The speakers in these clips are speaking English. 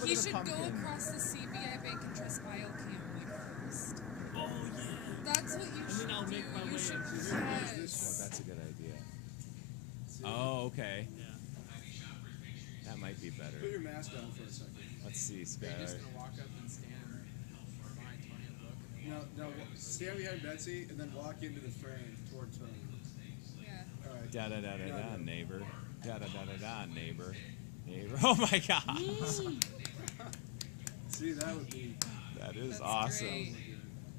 look He at the should pumpkin. go across the CBI Bank and Trust Bio Cam like first. Oh yeah. That's what you And should then I'll do. make my You way should. up to Oh, Yes. that's a good idea. Oh, okay. Yeah. That might be Put better. your mask on for a second. Let's see, They're Skylar. just gonna walk up and stand behind Tony and look. No, stand behind Betsy and then walk into the frame toward Tony. Yeah. All right. Da da da da da, neighbor. Da da da da da, neighbor. Neighbor. Oh my God. See, that would be. That is That's awesome. great.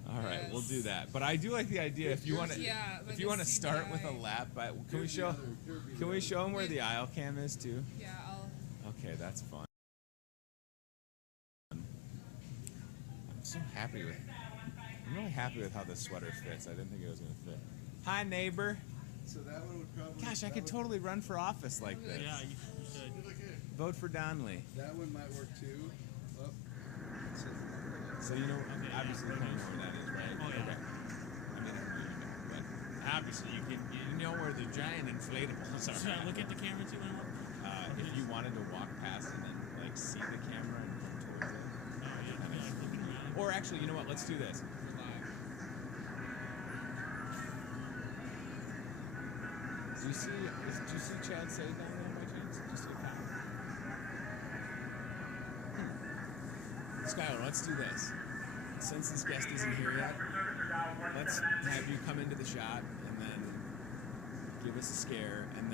All right, Yes. we'll do that. But I do like the idea. If you want to, Yeah, if like you a want to start with a CBI. lap, can we show? Can we show them where the aisle cam is too? Yeah, I'll. Okay, that's fun. I'm so happy with. I'm really happy with how this sweater fits. I didn't think it was gonna fit. Hi, neighbor. So that one would probably. Gosh, I that could would- totally run for office like this. Yeah, you should. Vote for Donnelly. That one might work too. Oh. So you know, Okay, obviously you yeah. know where that is, right? Oh, yeah. Okay. I mean, I know you know, but obviously you know where the giant inflatables Should I are. look at the camera too? If you wanted to walk past it and like see the camera and come towards it. Oh yeah, I'd be like looking around. Or actually, you know what? Let's do this. We're live. Do you see Chad say down there by chance? Do you see a cop? Skylar, let's do this. Since this guest isn't here yet, let's have you come into the shot and then give us a scare, and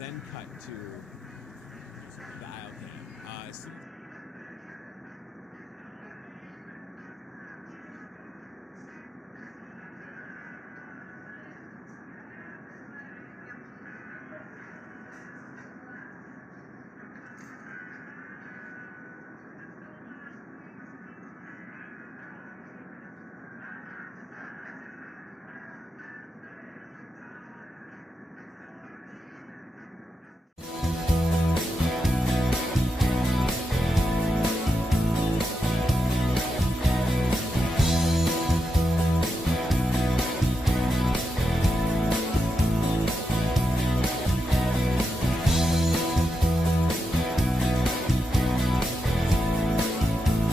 then cut to the aisle cam. As soon-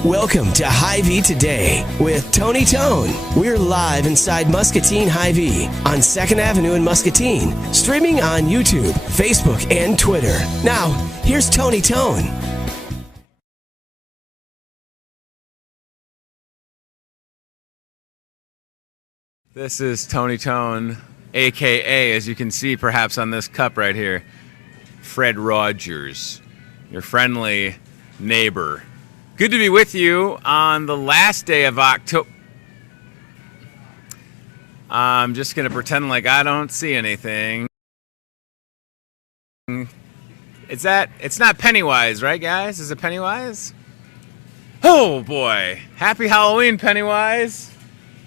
Welcome to Hy-Vee Today with Tony Tone. We're live inside Muscatine Hy-Vee on 2nd Avenue in Muscatine, streaming on YouTube, Facebook, and Twitter. Now, here's Tony Tone. This is Tony Tone, a.k.a., as you can see perhaps on this cup right here, Fred Rogers, your friendly neighbor. Good to be with you on the last day of October. I'm just going to pretend like I don't see anything. It's not Pennywise, right, guys? Is it Pennywise? Oh, boy. Happy Halloween, Pennywise.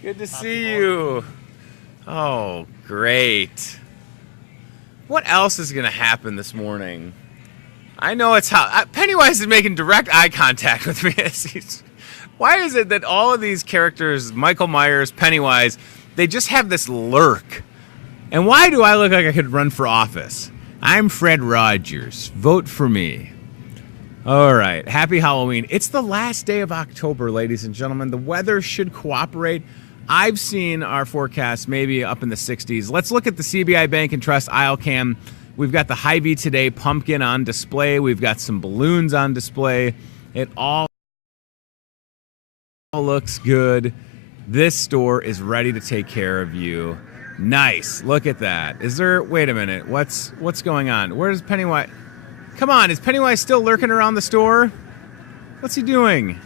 Good to see you. Oh, great. What else is going to happen this morning? I know it's how Pennywise is making direct eye contact with me. Why is it that all of these characters, Michael Myers, Pennywise, they just have this lurk? And why do I look like I could run for office? I'm Fred Rogers. Vote for me. All right. Happy Halloween. It's the last day of October, ladies and gentlemen. The weather should cooperate. I've seen our forecast maybe up in the 60s. Let's look at the CBI Bank and Trust aisle cam. We've got the Hy-Vee Today pumpkin on display. We've got some balloons on display. It all looks good. This store is ready to take care of you. Nice. Look at that. Wait a minute. What's going on? Where's Pennywise? Come on, is Pennywise still lurking around the store? What's he doing?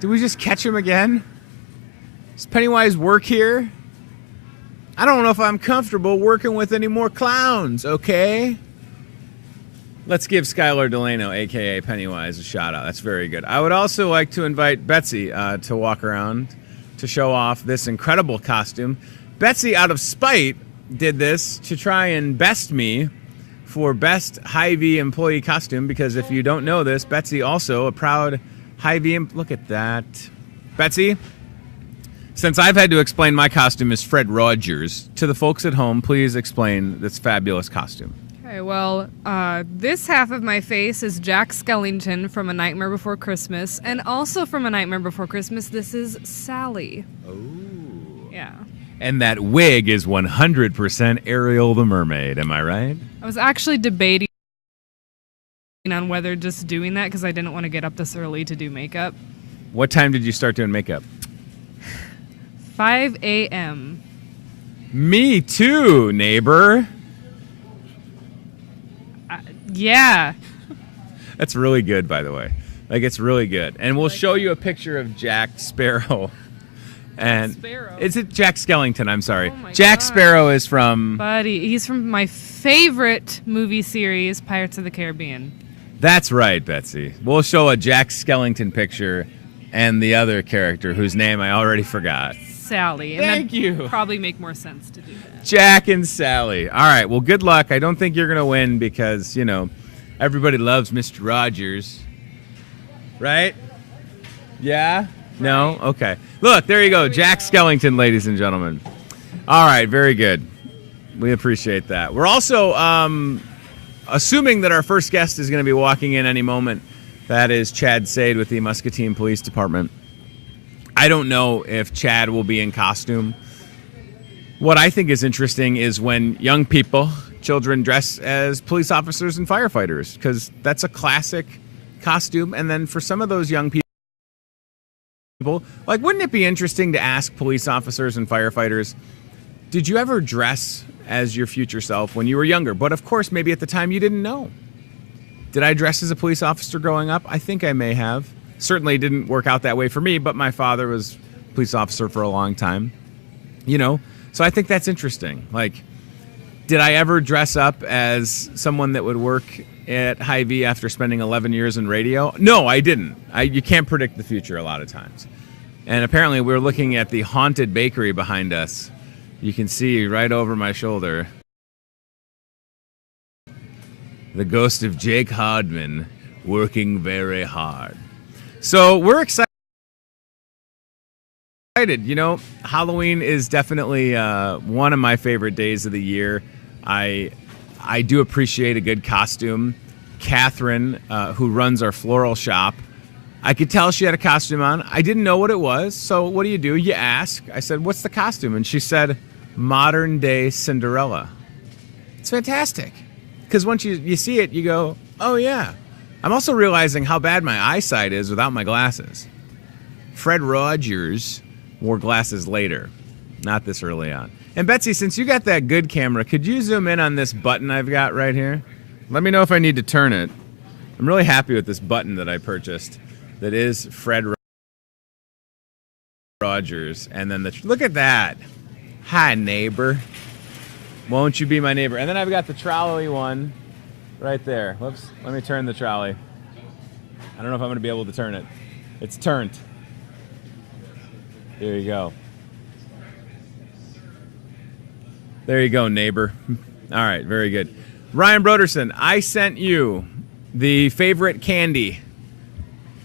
Did we just catch him again? Does Pennywise work here? I don't know if I'm comfortable working with any more clowns, okay? Let's give Skylar Delano, a.k.a. Pennywise, a shout-out. That's very good. I would also like to invite Betsy to walk around to show off this incredible costume. Betsy, out of spite, did this to try and best me for best Hy-Vee employee costume, because if you don't know this, Betsy also a proud Hy-Vee. Look at that. Betsy, since I've had to explain my costume as Fred Rogers, to the folks at home, please explain this fabulous costume. Okay, Okay, well, this half of my face is Jack Skellington from A Nightmare Before Christmas, and also from A Nightmare Before Christmas, this is Sally. Oh. Yeah. And that wig is 100% Ariel the Mermaid, am I right? I was actually debating on whether just doing that because I didn't want to get up this early to do makeup. What time did you start doing makeup? 5 a.m. Me too, neighbor. Yeah. That's really good, by the way. Like, it's really good. And we'll show you a picture of Jack Sparrow. And Sparrow? Is it Jack Skellington? I'm sorry. Oh my Jack God. Sparrow is from... Buddy, he's from my favorite movie series, Pirates of the Caribbean. That's right, Betsy. We'll show a Jack Skellington picture and the other character whose name I already forgot. Sally. And Thank that'd you. probably make more sense to do that. Jack and Sally. All right, well, good luck. I don't think you're going to win because, you know, everybody loves Mr. Rogers. Right? Yeah? No? Okay. Look, there you go. Jack Skellington, ladies and gentlemen. All right, very good. We appreciate that. We're also assuming that our first guest is going to be walking in any moment. That is Chad Sade with the Muscatine Police Department. I don't know if Chad will be in costume. What I think is interesting is when young people, children, dress as police officers and firefighters, because that's a classic costume. And then for some of those young people, like, wouldn't it be interesting to ask police officers and firefighters, did you ever dress as your future self when you were younger? But of course, maybe at the time you didn't know. Did I dress as a police officer growing up? I think I may have. Certainly didn't work out that way for me, but my father was a police officer for a long time. You know, so I think that's interesting. Like, did I ever dress up as someone that would work at Hy-Vee after spending 11 years in radio? No, I didn't. You can't predict the future a lot of times. And apparently we're looking at the haunted bakery behind us. You can see right over my shoulder the ghost of Jake Hardman working very hard. So we're excited. You know, Halloween is definitely one of my favorite days of the year. I do appreciate a good costume. Catherine, who runs our floral shop, I could tell she had a costume on. I didn't know what it was, so what do? You ask. I said, what's the costume? And she said, modern day Cinderella. It's fantastic. Because once you see it, you go, oh yeah. I'm also realizing how bad my eyesight is without my glasses. Fred Rogers wore glasses later, not this early on. And Betsy, since you got that good camera, could you zoom in on this button I've got right here? Let me know if I need to turn it. I'm really happy with this button that I purchased that is Fred Rogers. And then look at that. Hi, neighbor. Won't you be my neighbor? And then I've got the trolley one right there. Whoops, let me turn the trolley. I don't know if I'm going to be able to turn it. It's turned. There you go. There you go, neighbor. All right, very good. Ryan Broderson, I sent you the favorite candy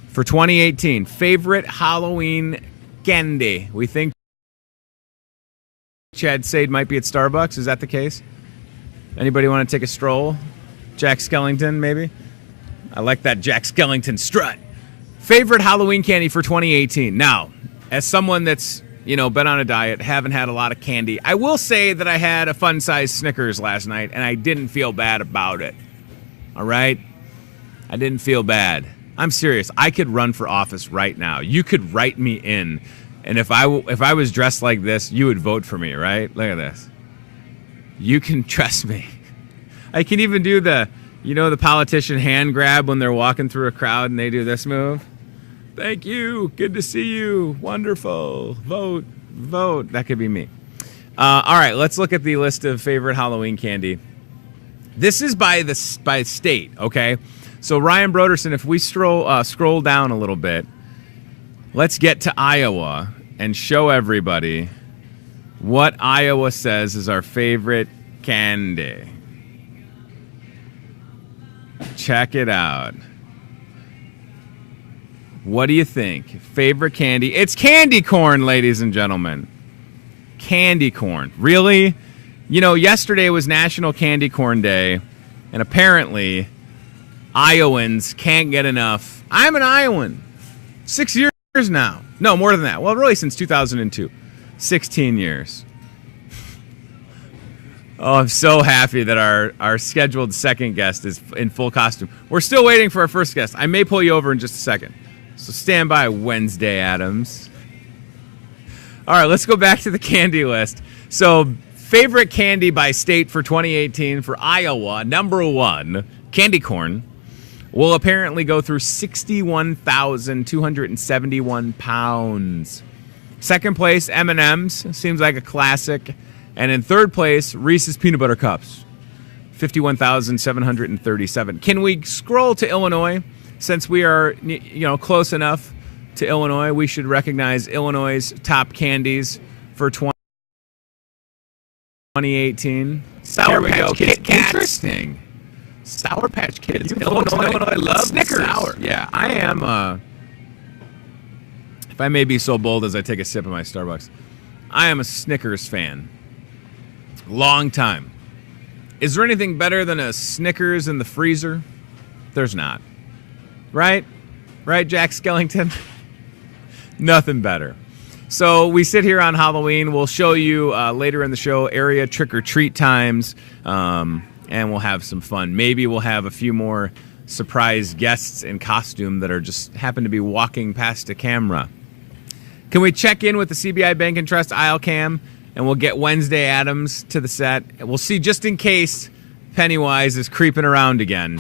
for 2018. Favorite Halloween candy. We think Chad Sade might be at Starbucks. Is that the case? Anybody want to take a stroll? Jack Skellington, maybe? I like that Jack Skellington strut. Favorite Halloween candy for 2018. Now, as someone that's, you know, been on a diet, haven't had a lot of candy, I will say that I had a fun-sized Snickers last night, and I didn't feel bad about it. All right? I didn't feel bad. I'm serious. I could run for office right now. You could write me in, and if I was dressed like this, you would vote for me, right? Look at this. You can trust me. I can even do the politician hand grab when they're walking through a crowd and they do this move. Thank you. Good to see you. Wonderful. Vote. Vote. That could be me. All right, let's look at the list of favorite Halloween candy. This is by state, okay? So Ryan Broderson, if we scroll down a little bit, let's get to Iowa and show everybody what Iowa says is our favorite candy. Check it out. What do you think? Favorite candy? It's candy corn, ladies and gentlemen. Candy corn. Really? You know, yesterday was National Candy Corn Day, And apparently, Iowans can't get enough. I'm an Iowan. 6 years now. No, more than that. Well, really since 2002. 16 years. Oh, I'm so happy that our scheduled second guest is in full costume. We're still waiting for our first guest. I may pull you over in just a second. So stand by, Wednesday Addams. All right, let's go back to the candy list. So, favorite candy by state for 2018 for Iowa, number 1, candy corn, will apparently go through 61,271 pounds. Second place, M&M's, seems like a classic. And in third place, Reese's Peanut Butter Cups, 51,737. Can we scroll to Illinois? Since we are, close enough to Illinois, we should recognize Illinois' top candies for 2018. Sour Patch Kids. Interesting. Sour Patch Kids. Illinois loves Snickers. Sour. Yeah, I am, if I may be so bold as I take a sip of my Starbucks, I am a Snickers fan. Long time. Is there anything better than a Snickers in the freezer? There's not. Right? Right, Jack Skellington? Nothing better. So we sit here on Halloween. We'll show you later in the show area trick-or-treat times, and we'll have some fun. Maybe we'll have a few more surprise guests in costume that are just happen to be walking past a camera. Can we check in with the CBI Bank and Trust aisle cam, and we'll get Wednesday Addams to the set. We'll see just in case Pennywise is creeping around again.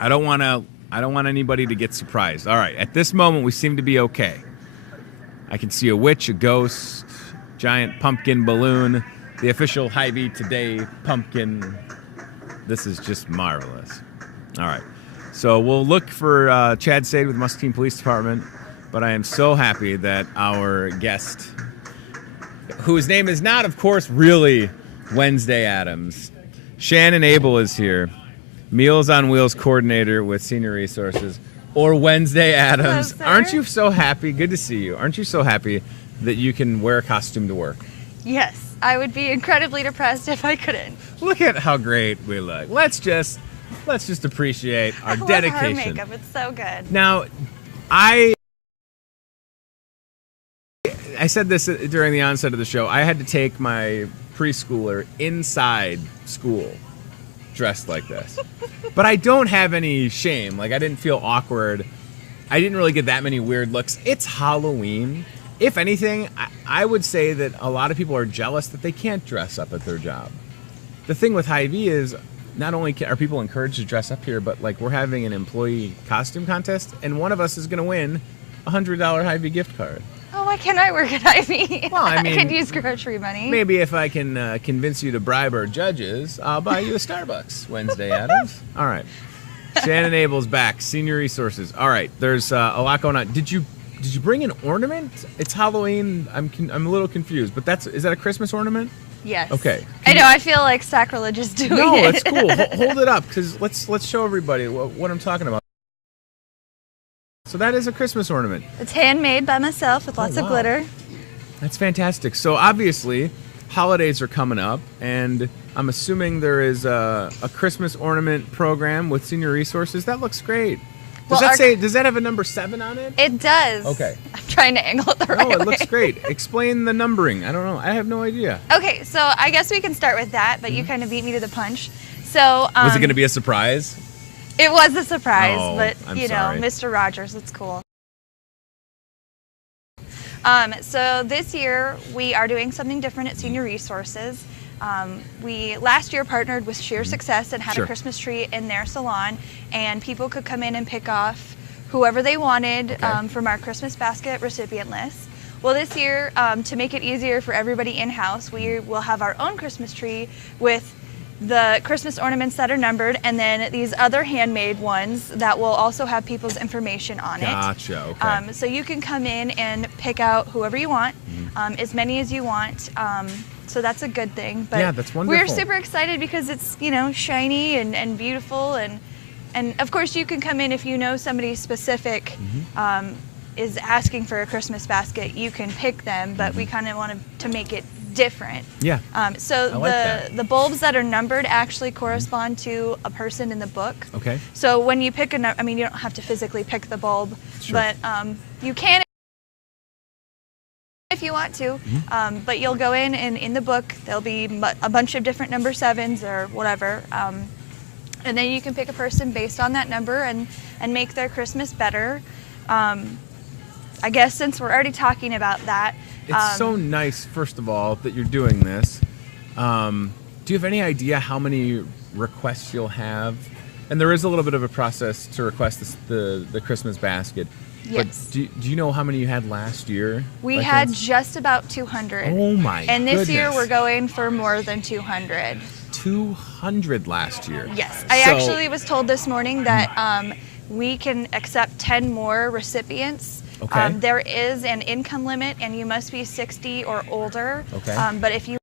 I don't want anybody to get surprised. All right, at this moment, we seem to be okay. I can see a witch, a ghost, giant pumpkin balloon, the official Hy-Vee Today pumpkin. This is just marvelous. All right, so we'll look for Chad Sade with Muscatine Police Department, but I am so happy that our guest, whose name is not, of course, really Wednesday Addams, Shannon Abel is here. Meals on Wheels coordinator with Senior Resources, or Wednesday Addams. Hello, sir. Aren't you so happy? Good to see you. Aren't you so happy that you can wear a costume to work? Yes, I would be incredibly depressed if I couldn't. Look at how great we look. Let's just appreciate our I love dedication. her makeup. It's so good. Now, I said this during the onset of the show. I had to take my preschooler inside school dressed like this. But I don't have any shame. Like, I didn't feel awkward. I didn't really get that many weird looks. It's Halloween. If anything, I would say that a lot of people are jealous that they can't dress up at their job. The thing with Hy-Vee is not only are people encouraged to dress up here, but like we're having an employee costume contest, and one of us is going to win a $100 Hy-Vee gift card. Oh, why can't I work at Hy-Vee? Well, I mean, I could use grocery money. Maybe if I can convince you to bribe our judges, I'll buy you a Starbucks Wednesday, Addams. All right. Shannon Abel's back. Senior Resources. All right. There's a lot going on. Did you bring an ornament? It's Halloween. I'm a little confused, but is that a Christmas ornament? Yes. Okay. I know. I feel like sacrilegious doing No, it. it's cool. Hold it up, because let's show everybody what I'm talking about. So that is a Christmas ornament. It's handmade by myself with lots of wow. glitter. That's fantastic. So obviously, holidays are coming up, and I'm assuming there is a Christmas ornament program with Senior Resources. That looks great. Does that have a number 7 on it? It does. Okay. I'm trying to angle it the right way. No, it looks great. Explain the numbering. I don't know. I have no idea. Okay, so I guess we can start with that, but you kind of beat me to the punch. So Was it going to be a surprise? It was a surprise, Oh, but I'm you know, sorry. Mr. Rogers, it's cool. So this year we are doing something different at Senior Resources. We last year partnered with Sheer Success and had Sure. a Christmas tree in their salon, and people could come in and pick off whoever they wanted Okay. from our Christmas basket recipient list. Well, this year, to make it easier for everybody in-house, we will have our own Christmas tree with the Christmas ornaments that are numbered, and then these other handmade ones that will also have people's information on it. Gotcha. Okay. So you can come in and pick out whoever you want, as many as you want. So that's a good thing. But Yeah, that's we're wonderful. super excited because it's, you know, shiny and beautiful, and of course you can come in if you know somebody specific is asking for a Christmas basket. You can pick them, but we kind of wanted to make it different. Yeah. So I like that. the bulbs that are numbered actually correspond to a person in the book. Okay. So when you pick a I mean, you don't have to physically pick the bulb, Sure. but you can if you want to. But you'll go in the book, there'll be a bunch of different number 7s or whatever. And then you can pick a person based on that number and make their Christmas better. I guess since we're already talking about that. It's so nice, first of all, that you're doing this. Do you have any idea how many requests you'll have? And there is a little bit of a process to request the Christmas basket. Yes. But do you know how many you had last year? We by had chance? just about 200. Oh my And this year goodness. we're going for more than 200. 200 last year. Yes. I So- actually was told this morning that we can accept 10 more recipients. Okay. There is an income limit and you must be 60 or older. Okay. But if you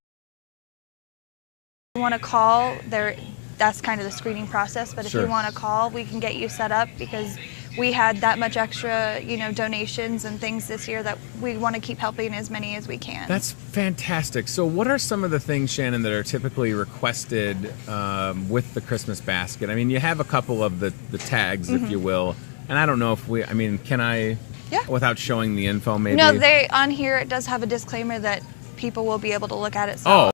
want to call, that's kind of the screening process. But if Sure. you want to call, we can get you set up because we had that much extra, donations and things this year that we want to keep helping as many as we can. That's fantastic. So what are some of the things, Shannon, that are typically requested with the Christmas basket? I mean, you have a couple of the tags, if you will. And I don't know if can I, Yeah. without showing the info maybe? No, on here it does have a disclaimer that people will be able to look at it. So Oh.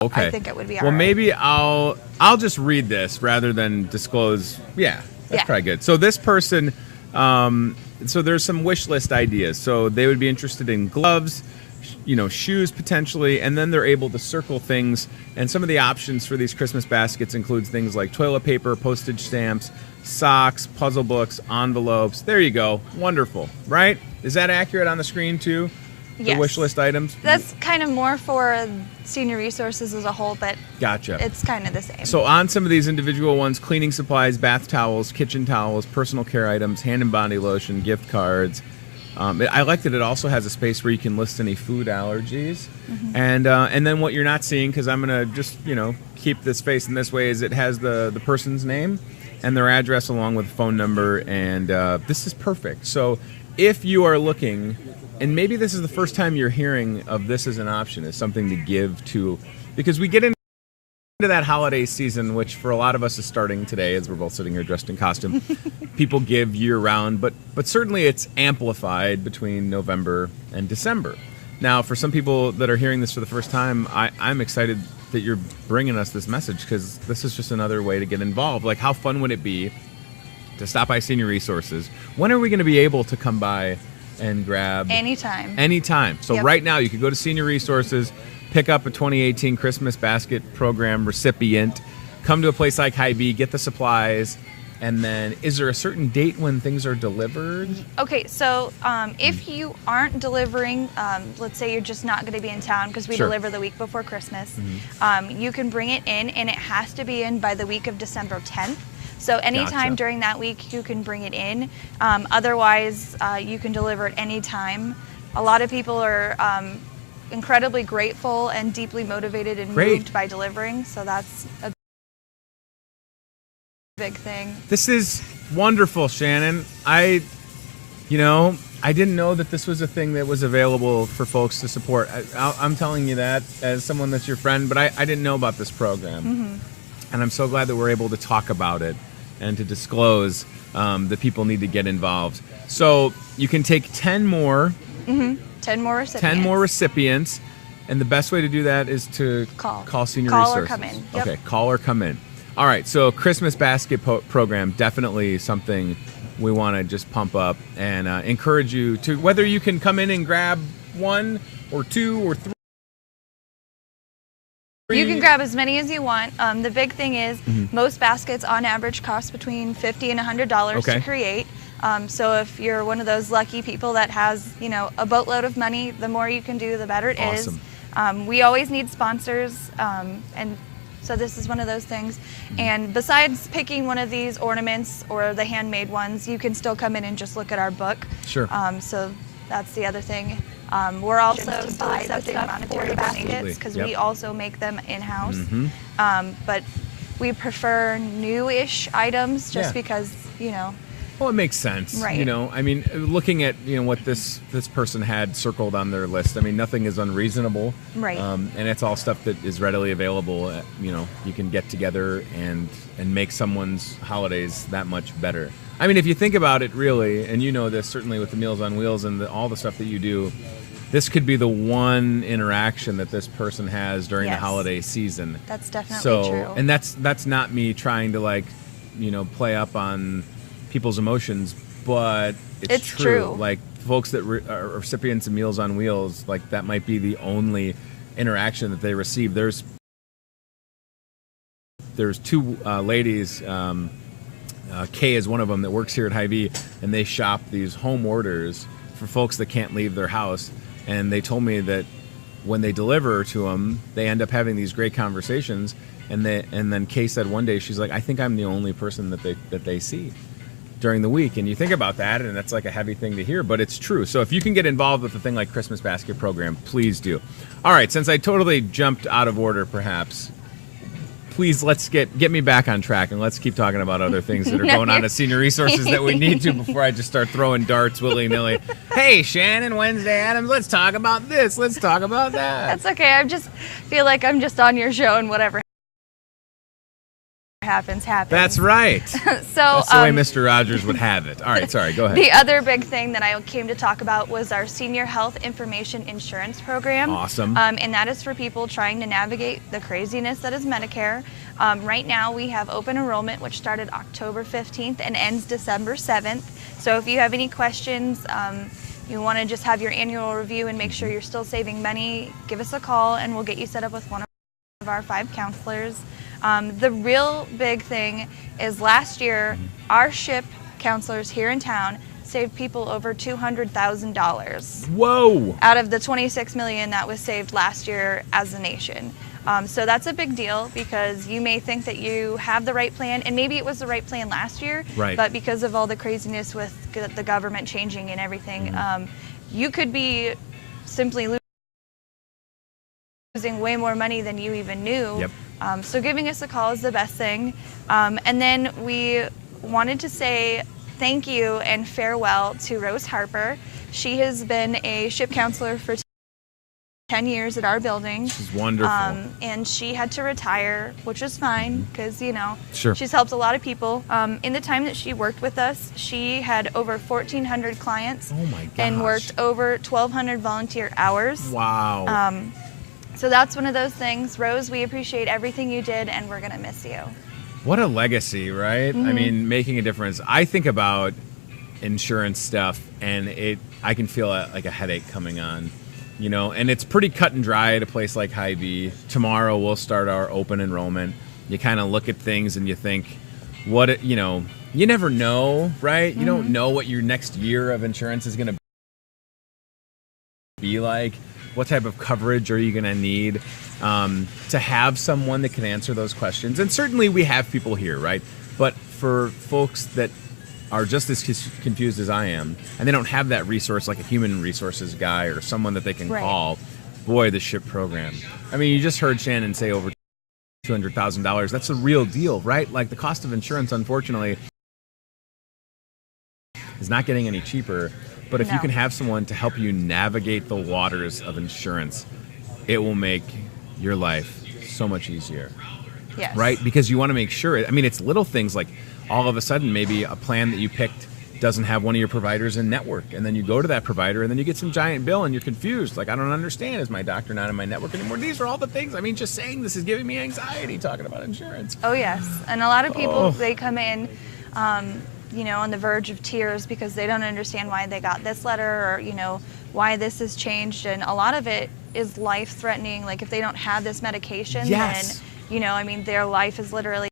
Okay. I think it would be all well, right. maybe I'll just read this rather than disclose. Yeah, that's Yeah. probably good. So this person, so there's some wish list ideas. So they would be interested in gloves, shoes potentially, and then they're able to circle things. And some of the options for these Christmas baskets includes things like toilet paper, postage stamps, socks, puzzle books, envelopes. There you go. Wonderful, right? Is that accurate on the screen too? Yes. The wish list items? That's kind of more for senior resources as a whole, but Gotcha. it's kind of the same. So on some of these individual ones, cleaning supplies, bath towels, kitchen towels, personal care items, hand and body lotion, gift cards. I like that it also has a space where you can list any food allergies. And then what you're not seeing, because I'm going to just, keep this face in this way, is it has the person's name and their address along with phone number. And this is perfect. So if you are looking, and maybe this is the first time you're hearing of this as an option, as something to give to, because we get into that holiday season, which for a lot of us is starting today, as we're both sitting here dressed in costume. People give year-round, but certainly it's amplified between November and December. Now, for some people that are hearing this for the first time, I'm excited that you're bringing us this message, because this is just another way to get involved. Like, how fun would it be to stop by Senior Resources? When are we going to be able to come by and grab? Anytime. So Yep. right now, you could go to Senior Resources, pick up a 2018 Christmas Basket Program recipient, come to a place like Hy-Vee, get the supplies, and then is there a certain date when things are delivered? Okay, so if you aren't delivering, let's say you're just not going to be in town because we Sure. deliver the week before Christmas, you can bring it in, and it has to be in by the week of December 10th. So anytime Gotcha. during that week, you can bring it in. Otherwise, you can deliver it anytime. A lot of people are incredibly grateful and deeply motivated and Great. moved by delivering, so that's a big thing. This is wonderful, Shannon. I didn't know that this was a thing that was available for folks to support. I'm telling you that as someone that's your friend, but I didn't know about this program. And I'm so glad that we're able to talk about it and to disclose that people need to get involved. So you can take 10 more 10 more recipients. 10 more recipients, and the best way to do that is to Call. Senior Call or Resources. come in. Yep. Okay, call or come in. All right, so Christmas Basket Program, definitely something we want to just pump up and encourage you to, whether you can come in and grab 1 or 2 or 3. You can grab as many as you want. The big thing is most baskets on average cost between $50 and $100 Okay. to create. So if you're one of those lucky people that has, a boatload of money, the more you can do, the better it is. Awesome. We always need sponsors, and so this is one of those things. And besides picking one of these ornaments or the handmade ones, you can still come in and just look at our book. Sure. So that's the other thing. We're also accepting monetary baskets because Yep. we also make them in-house. But we prefer new-ish items just Yeah. because, Well, it makes sense. Right. You know, I mean, looking at, what this person had circled on their list, I mean, nothing is unreasonable. Right. And it's all stuff that is readily available. You can get together and make someone's holidays that much better. I mean, if you think about it really, and you know this certainly with the Meals on Wheels and all the stuff that you do, this could be the one interaction that this person has during the Yes. holiday season. That's definitely true. And that's not me trying to play up on people's emotions, but it's true. Like folks that are recipients of Meals on Wheels, like that might be the only interaction that they receive. There's two ladies. Kay is one of them that works here at Hy-Vee, and they shop these home orders for folks that can't leave their house. And they told me that when they deliver to them, they end up having these great conversations. And then Kay said one day, she's like, I think I'm the only person that they see during the week. And you think about that, and that's like a heavy thing to hear, but it's true. So if you can get involved with a thing like Christmas Basket Program, please do. All right, since I totally jumped out of order, perhaps, please let's get me back on track, and let's keep talking about other things that are going on at Senior Resources that we need to before I just start throwing darts willy-nilly. Hey, Shannon, Wednesday Adams, let's talk about this. Let's talk about that. That's okay. I just feel like I'm just on your show, and whatever happens. That's right. So That's the way Mr. Rogers would have it. All right, sorry, go ahead. The other big thing that I came to talk about was our Senior Health Information Insurance Program. Awesome. And that is for people trying to navigate the craziness that is Medicare. Right now we have open enrollment, which started October 15th and ends December 7th. So if you have any questions, you want to just have your annual review and make sure you're still saving money, give us a call and we'll get you set up with one of our 5 counselors. The real big thing is last year, our SHIP counselors here in town saved people over $200,000. Whoa! Out of the $26 million that was saved last year as a nation. So that's a big deal because you may think that you have the right plan, and maybe it was the right plan last year, right. But because of all the craziness with the government changing and everything, you could be simply losing way more money than you even knew. Yep. So giving us a call is the best thing. And then we wanted to say thank you and farewell to Rose Harper. She has been a SHIP counselor for 10 years at our building. She's wonderful. And she had to retire, which is fine because, Sure. she's helped a lot of people. In the time that she worked with us, she had over 1,400 clients. Oh my gosh. And worked over 1,200 volunteer hours. Wow. So that's one of those things. Rose, we appreciate everything you did, and we're going to miss you. What a legacy, right? I mean, making a difference. I think about insurance stuff, and I can feel like a headache coming on, and it's pretty cut and dry at a place like Hy-Vee. Tomorrow we'll start our open enrollment. You kind of look at things and you think, you never know, right? You don't know what your next year of insurance is going to be like. What type of coverage are you going to need? To have someone that can answer those questions. And certainly we have people here, right? But for folks that are just as confused as I am, and they don't have that resource like a human resources guy or someone that they can call, boy, the SHIP program. I mean, you just heard Shannon say over $200,000. That's a real deal, right? Like the cost of insurance, unfortunately, is not getting any cheaper. But if you can have someone to help you navigate the waters of insurance, it will make your life so much easier. Yes. Right? Because you want to make sure, it's little things like all of a sudden maybe a plan that you picked doesn't have one of your providers in network. And then you go to that provider and then you get some giant bill and you're confused. Like, I don't understand. Is my doctor not in my network anymore? These are all the things. Just saying this is giving me anxiety talking about insurance. Oh, yes. And a lot of people, they come in, on the verge of tears because they don't understand why they got this letter or, why this has changed. And a lot of it is life-threatening. Like, if they don't have this medication, yes. then, their life is literally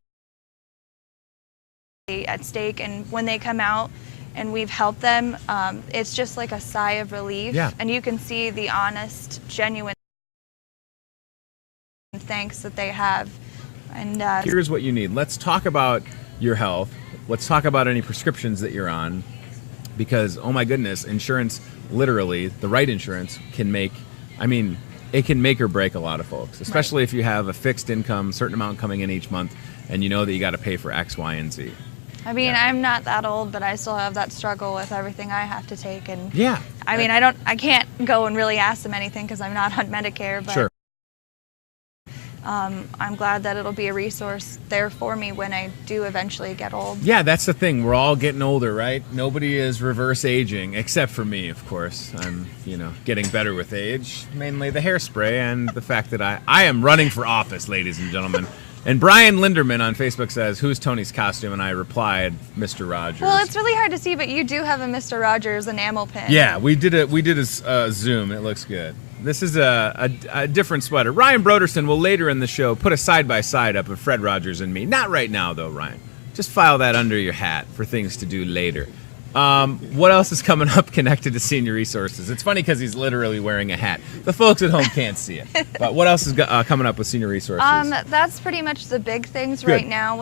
at stake. And when they come out and we've helped them, it's just like a sigh of relief. Yeah. And you can see the honest, genuine thanks that they have. And here's what you need. Let's talk about your health. Let's talk about any prescriptions that you're on, because, oh my goodness, insurance, literally, the right insurance can make, it can make or break a lot of folks, especially if you have a fixed income, certain amount coming in each month, and you know that you got to pay for X, Y, and Z. I mean, Yeah. I'm not that old, but I still have that struggle with everything I have to take. And Yeah. I mean, I can't go and really ask them anything because I'm not on Medicare. But Sure. I'm glad that it'll be a resource there for me when I do eventually get old. Yeah, that's the thing. We're all getting older, right? Nobody is reverse aging, except for me, of course. I'm, getting better with age. Mainly the hairspray and the fact that I am running for office, ladies and gentlemen. And Brian Linderman on Facebook says, "Who's Tony's costume?" And I replied, "Mr. Rogers." Well, it's really hard to see, but you do have a Mr. Rogers enamel pin. Yeah, we did a zoom. It looks good. This is a different sweater. Ryan Broderson will later in the show put a side-by-side up of Fred Rogers and me. Not right now, though, Ryan. Just file that under your hat for things to do later. What else is coming up connected to Senior Resources? It's funny because he's literally wearing a hat. The folks at home can't see it. But what else is coming up with Senior Resources? That's pretty much the big things Good. right now.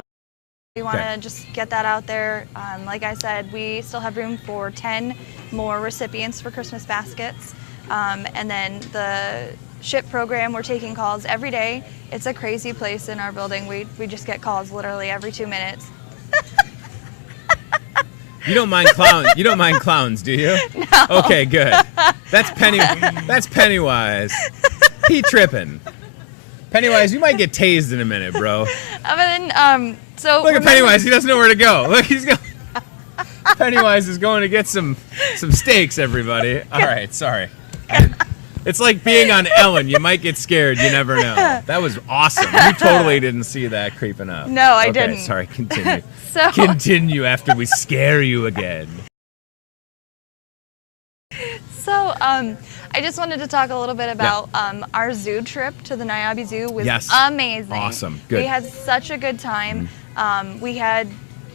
We want to Okay. just get that out there. Like I said, we still have room for 10 more recipients for Christmas baskets. And then the SHIP program, we're taking calls every day. It's a crazy place in our building. We just get calls literally every 2 minutes. You don't mind clowns? You don't mind clowns, do you? No. Okay, good. That's Pennywise. He tripping. Pennywise, you might get tased in a minute, bro. And then, so Look at Pennywise. He doesn't know where to go. Look, he's going. Pennywise is going to get some steaks, everybody. All right, sorry. It's like being on Ellen. You might get scared. You never know. That was awesome. You totally didn't see that creeping up. No, I Okay, didn't. Sorry, continue. So- Continue after we scare you again. So, I just wanted to talk a little bit about our zoo trip to the Niobe Zoo was Yes. amazing. Awesome. Good. We had such a good time. We had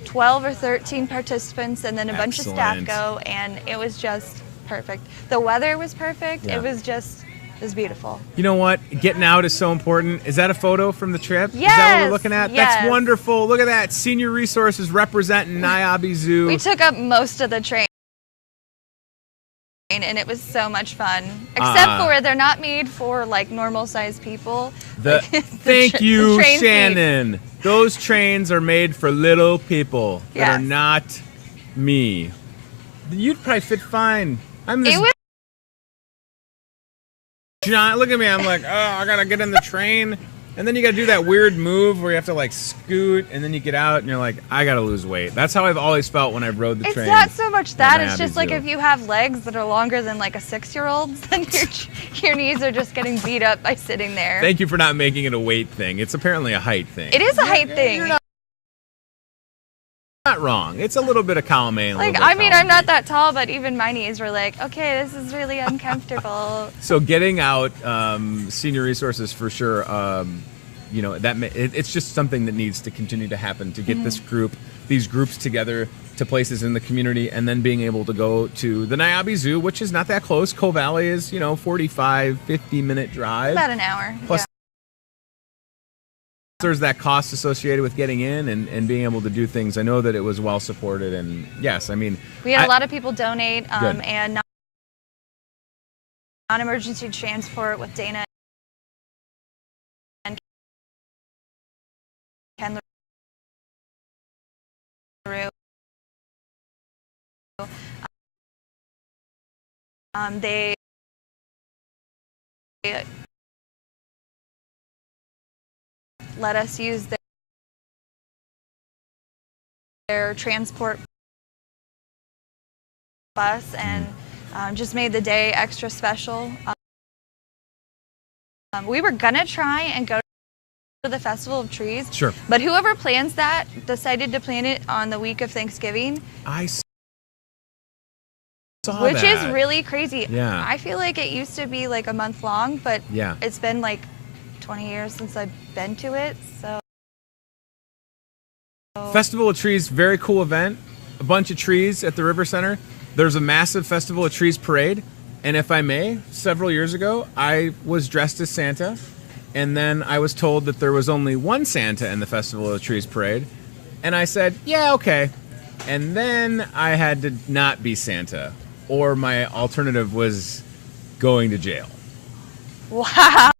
12 or 13 participants and then a bunch of staff Excellent. go, and it was just perfect. The weather was perfect. Yeah. It was beautiful. You know what? Getting out is so important. Is that a photo from the trip? Is that what Yes, we're looking at? yes. That's wonderful. Look at that. Senior Resources representing Niobe Zoo. We took up most of the train. And it was so much fun. Except for they're not made for like normal sized people. Thank you, train seats. Shannon. Those trains are made for little people that are Yes. not me. You'd probably fit fine. I'm this It was giant. Look at me. I'm like, oh, I gotta get in the train, and then you gotta do that weird move where you have to like scoot, and then you get out, and you're like, I gotta lose weight. That's how I've always felt when I rode the It's train. not so much that. It's Niobe just like Zoo. if you have legs that are longer than like a 6-year-old's, then your knees are just getting beat up by sitting there. Thank you for not making it a weight thing. It's apparently a height thing. It is a height thing. You're not wrong. It's a little bit of column A and a Like, little bit I of mean, column I'm not B. that tall, but even my knees were like, okay, this is really uncomfortable. So getting out, Senior Resources for sure. It's just something that needs to continue to happen to get Mm-hmm. these groups together to places in the community, and then being able to go to the Niobe Zoo, which is not that close. Coe Valley is 45, 50-minute drive. About an hour. Plus, yeah. there's that cost associated with getting in and being able to do things. I know that it was well supported, and yes, I mean, We had a lot of people donate Good. and non-emergency transport with Dana and Ken LaRue. They let us use their transport bus and just made the day extra special. We were gonna try and go to the Festival of Trees, Sure. but whoever plans that decided to plan it on the week of Thanksgiving, I saw which is that. really crazy. Yeah. I feel like it used to be like a month long, but Yeah. it's been like 20 years since I've been to it, so. Festival of Trees, very cool event. A bunch of trees at the River Center. There's a massive Festival of Trees parade. And if I may, several years ago, I was dressed as Santa. And then I was told that there was only one Santa in the Festival of Trees parade. And I said, yeah, okay. And then I had to not be Santa. Or my alternative was going to jail. Wow.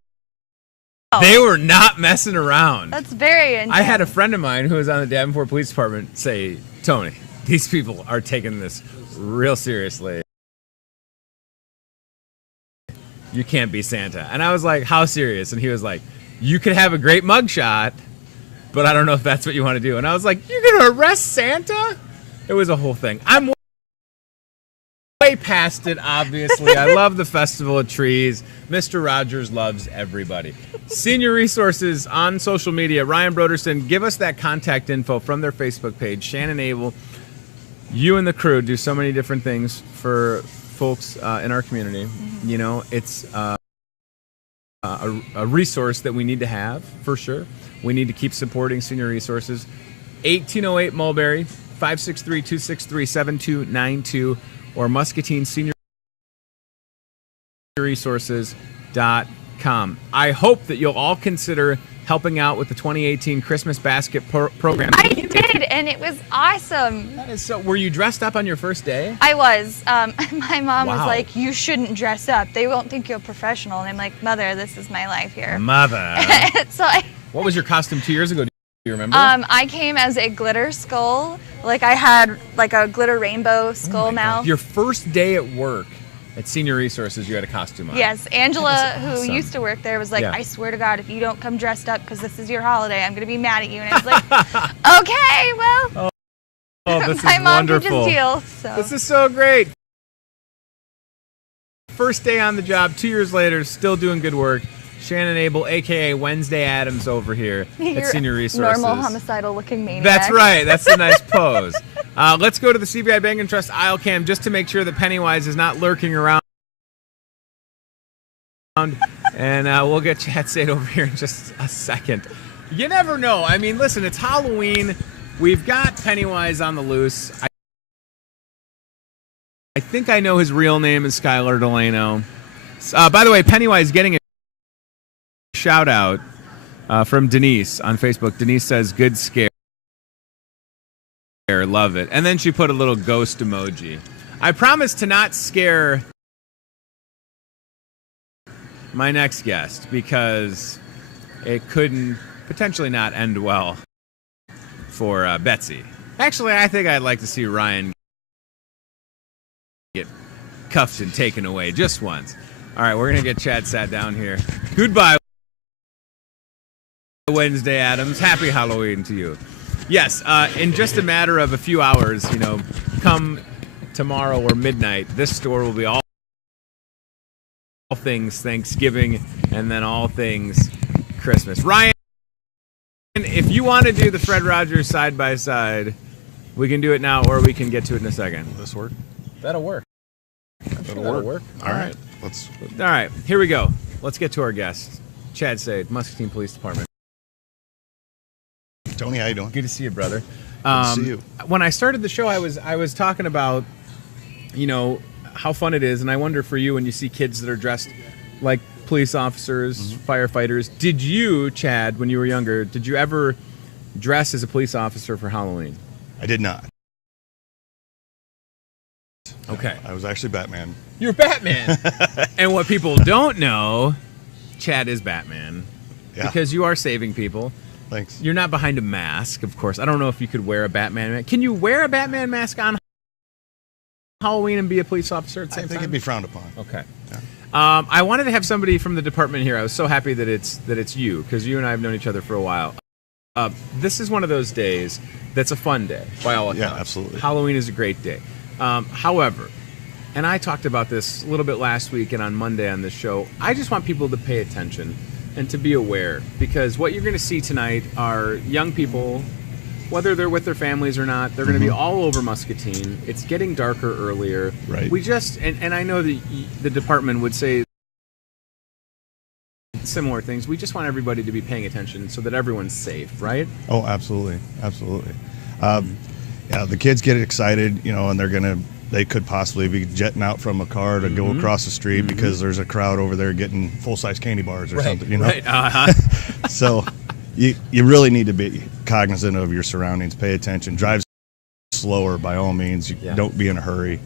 They were not messing around. That's very intense. I had a friend of mine who was on the Davenport Police Department say, Tony, these people are taking this real seriously. You can't be Santa. And I was like, how serious? And he was like, you could have a great mugshot, but I don't know if that's what you want to do. And I was like, you're going to arrest Santa? It was a whole thing. I'm way past it, obviously. I love the Festival of Trees. Mr. Rogers loves everybody. Senior Resources on social media. Ryan Broderson, give us that contact info from their Facebook page. Shannon Abel, you and the crew do so many different things for folks in our community. You know, it's a resource that we need to have, for sure. We need to keep supporting Senior Resources. 1808 Mulberry, 563-263-7292, or Muscatine Senior Resources.com. I hope that you'll all consider helping out with the 2018 Christmas Basket program. I did, and it was awesome. That is so. Were you dressed up on your first day? I was. My mom was Wow. like, you shouldn't dress up. They won't think you're professional. And I'm like, Mother, this is my life here. Mother. So What was your costume 2 years ago? Do you remember? I came as a glitter skull. Like I had like a glitter rainbow skull Oh my God. mouth. Your first day at work at Senior Resources, you had a costume on. Yes, Angela, That is awesome. who used to work there, was like, Yeah. I swear to God, if you don't come dressed up because this is your holiday, I'm going to be mad at you. And I was like, okay, well, Oh, this my is mom wonderful. can just deal. So. This is so great. First day on the job, 2 years later, still doing good work. Shannon Abel, a.k.a. Wednesday Addams over here at Your Senior Resources. normal homicidal looking maniac. That's right. That's a nice pose. Let's go to the CBI Bank and Trust aisle cam just to make sure that Pennywise is not lurking around. And we'll get Chad Sade over here in just a second. You never know. I mean, listen, it's Halloween. We've got Pennywise on the loose. I think I know his real name is Skylar Delano. By the way, Pennywise getting a shout out from Denise on Facebook. Denise says, good scare. Love it. And then she put a little ghost emoji. I promise to not scare my next guest because it couldn't potentially not end well for Betsy. Actually, I think I'd like to see Ryan get cuffed and taken away just once. All right, we're going to get Chad sat down here. Goodbye, Wednesday Addams. Happy Halloween to you. Yes, in just a matter of a few hours, you know, come tomorrow or midnight, this store will be all things Thanksgiving and then all things Christmas. Ryan, if you want to do the Fred Rogers side by side, we can do it now or we can get to it in a second. Will this work? That'll work. That'll work. All right. Let's. All right, here we go. Let's get to our guest, Chad Sade, Muscatine Police Department. Tony, how you doing? Good to see you, brother. Good to see you. When I started the show, I was talking about, you know, how fun it is, and I wonder for you when you see kids that are dressed like police officers, firefighters. Did you, Chad, when you were younger, did you ever dress as a police officer for Halloween? I did not. Okay. I was actually Batman. You're Batman. And what people don't know, Chad is Batman. Yeah. Because you are saving people. Thanks. You're not behind a mask, of course. I don't know if you could wear a Batman mask. Can you wear a Batman mask on Halloween and be a police officer at the same I think time? it'd be frowned upon. Okay. Yeah. I wanted to have somebody from the department here. I was so happy that it's you, because you and I have known each other for a while. This is one of those days that's a fun day, by all accounts. Yeah, absolutely. Halloween is a great day. However, and I talked about this a little bit last week and on Monday on this show, I just want people to pay attention and to be aware, because what you're going to see tonight are young people, whether they're with their families or not, they're going to be all over Muscatine. It's getting darker earlier. Right. We just, and I know that the department would say similar things. We just want everybody to be paying attention so that everyone's safe, right? Oh, absolutely, absolutely. Yeah, the kids get excited, you know, and they could possibly be jetting out from a car to go across the street because there's a crowd over there getting full-size candy bars or something, you know. Right. Uh-huh. So you really need to be cognizant of your surroundings. Pay attention. Drive slower by all means. Yeah. Don't be in a hurry.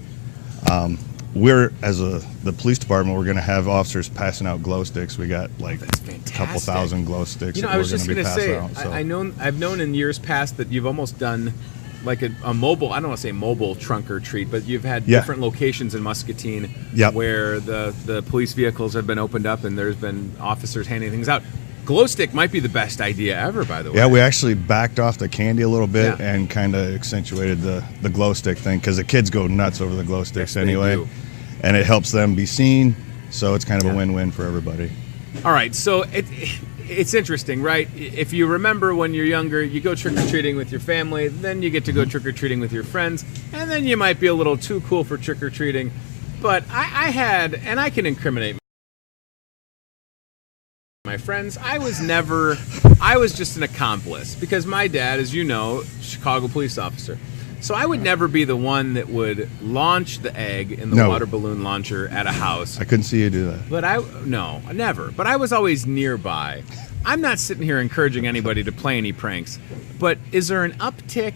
we're the police department, we're going to have officers passing out glow sticks. We got like That's a couple fantastic. thousand glow sticks. You know, that I we're was just going to going be to passing say, out. So. I've known in years past that you've almost done like a mobile, I don't want to say mobile trunk or treat, but you've had Yeah. different locations in Muscatine Yep. where the police vehicles have been opened up and there's been officers handing things out. Glow stick might be the best idea ever, by the way. Yeah, we actually backed off the candy a little bit Yeah. and kind of accentuated the glow stick thing because the kids go nuts over the glow sticks Yes, they anyway, do. and it helps them be seen. So it's kind of Yeah. a win-win for everybody. All right, so it's interesting, right? If you remember when you're younger, you go trick-or-treating with your family, then you get to go trick-or-treating with your friends, and then you might be a little too cool for trick-or-treating. But I had, and I can incriminate my friends, I was just an accomplice because my dad, as you know, Chicago police officer. So I would never be the one that would launch the egg in the No. water balloon launcher at a house. I couldn't see you do that. But no, never. But I was always nearby. I'm not sitting here encouraging anybody to play any pranks. But is there an uptick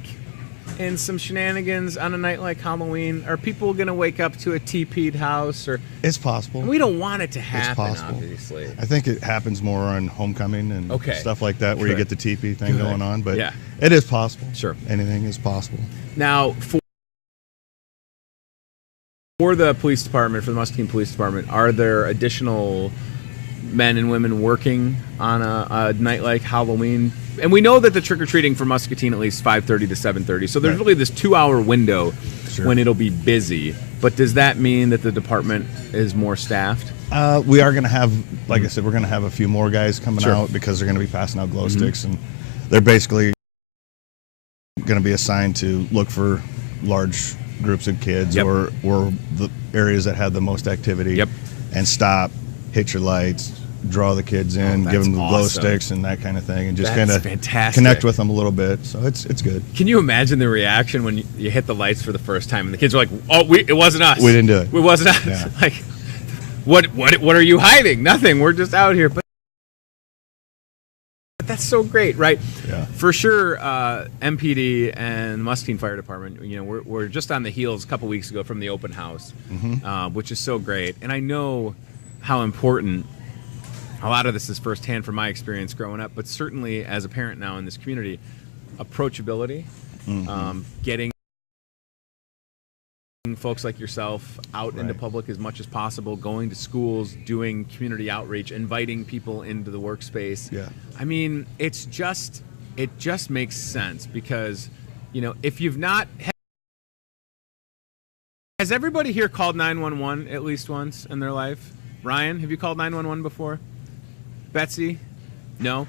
in some shenanigans on a night like Halloween? Are people going to wake up to a TP'd house? Or It's possible. we don't want it to happen, possible. obviously. I think it happens more on homecoming and Okay. stuff like that, where you Good. get the teepee thing Good. going on. But Yeah. it is possible. Sure. Anything is possible. Now, for the police department, for the Muscatine Police Department, are there additional men and women working on a night like Halloween? And we know that the trick-or-treating for Muscatine at least 5:30 to 7:30. So there's Right. really this 2-hour window Sure. when it'll be busy. But does that mean that the department is more staffed? We are going to have, like I said, we're going to have a few more guys coming Sure. out because they're going to be passing out glow sticks, and they're basically going to be assigned to look for large groups of kids Yep. or the areas that have the most activity. Yep. And stop, hit your lights, draw the kids in, Oh, give them that's the glow awesome. sticks and that kind of thing, and just That's kind of fantastic. connect with them a little bit. So it's good. Can you imagine the reaction when you hit the lights for the first time and the kids are like, "Oh, it wasn't us. We didn't do it. It wasn't us." Yeah. Like, what are you hiding? Nothing. We're just out here. But that's so great, right? Yeah. For sure, MPD and Muscatine Fire Department, we're just on the heels a couple weeks ago from the open house, which is so great. And I know how important a lot of this is firsthand from my experience growing up, but certainly as a parent now in this community, approachability, getting folks like yourself out into Right. public as much as possible, going to schools, doing community outreach, inviting people into the workspace. Yeah. I mean, it just makes sense because, if you've not, has everybody here called 911 at least once in their life? Ryan, have you called 911 before? Betsy? No?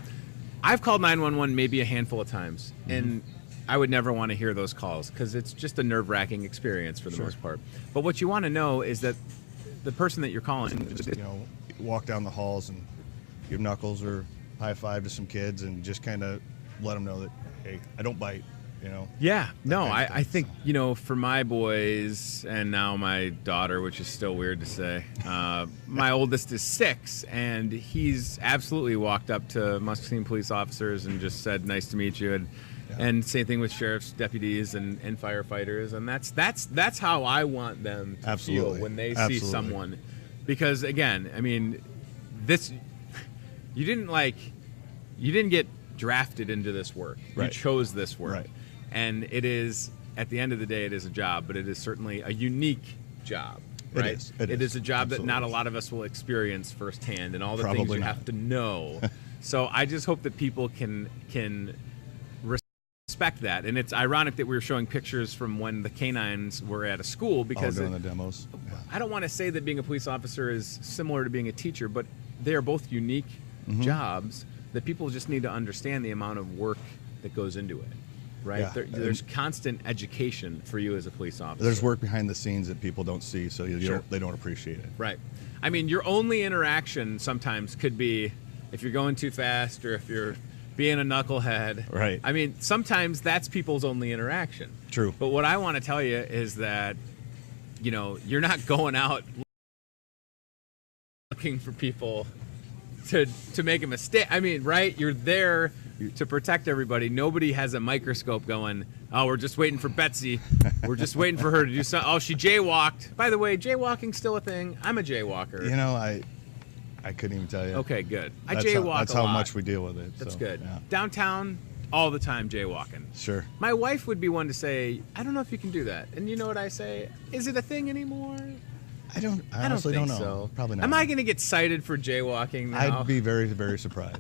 I've called 911 maybe a handful of times, and I would never want to hear those calls because it's just a nerve-wracking experience for the most part. But what you want to know is that the person that you're calling, Just, walk down the halls and give knuckles or high five to some kids and just kind of let them know that, hey, I don't bite, yeah, no, kind of I thing, think, for my boys and now my daughter, which is still weird to say, my oldest is 6, and he's absolutely walked up to Muscatine police officers and just said, nice to meet you. And same thing with sheriff's deputies and firefighters. And that's how I want them to Absolutely. feel when they see Absolutely. someone. Because, again, I mean, you didn't get drafted into this work. You Right. chose this work. Right. And it is, at the end of the day, it is a job, but it is certainly a unique job. It Right? is. It It is. is a job that not a Absolutely. lot of us will experience firsthand, and all the things Probably you not. have to know. So I just hope that people can respect that. And it's ironic that we were showing pictures from when the canines were at a school because doing the demos. Yeah. I don't want to say that being a police officer is similar to being a teacher, but they are both unique jobs that people just need to understand the amount of work that goes into it. Right? Yeah. There's constant education for you as a police officer. There's work behind the scenes that people don't see, so Sure. they don't appreciate it. Right. I mean, your only interaction sometimes could be if you're going too fast or if you're being a knucklehead. Right. I mean, sometimes that's people's only interaction. True. But what I want to tell you is that, you're not going out looking for people to make a mistake. I mean, right? You're there to protect everybody. Nobody has a microscope going, oh, we're just waiting for Betsy. We're just waiting for her to do something. Oh, she jaywalked. By the way, jaywalking's still a thing. I'm a jaywalker. You know, I couldn't even tell you. Okay, good. I That's jaywalk that's a how lot. much we deal with it. That's so, good. Yeah. Downtown, all the time jaywalking. Sure. My wife would be one to say, I don't know if you can do that. And you know what I say? Is it a thing anymore? I I honestly don't don't think know. so. Probably not. Am I going to get cited for jaywalking now? I'd be very, very surprised.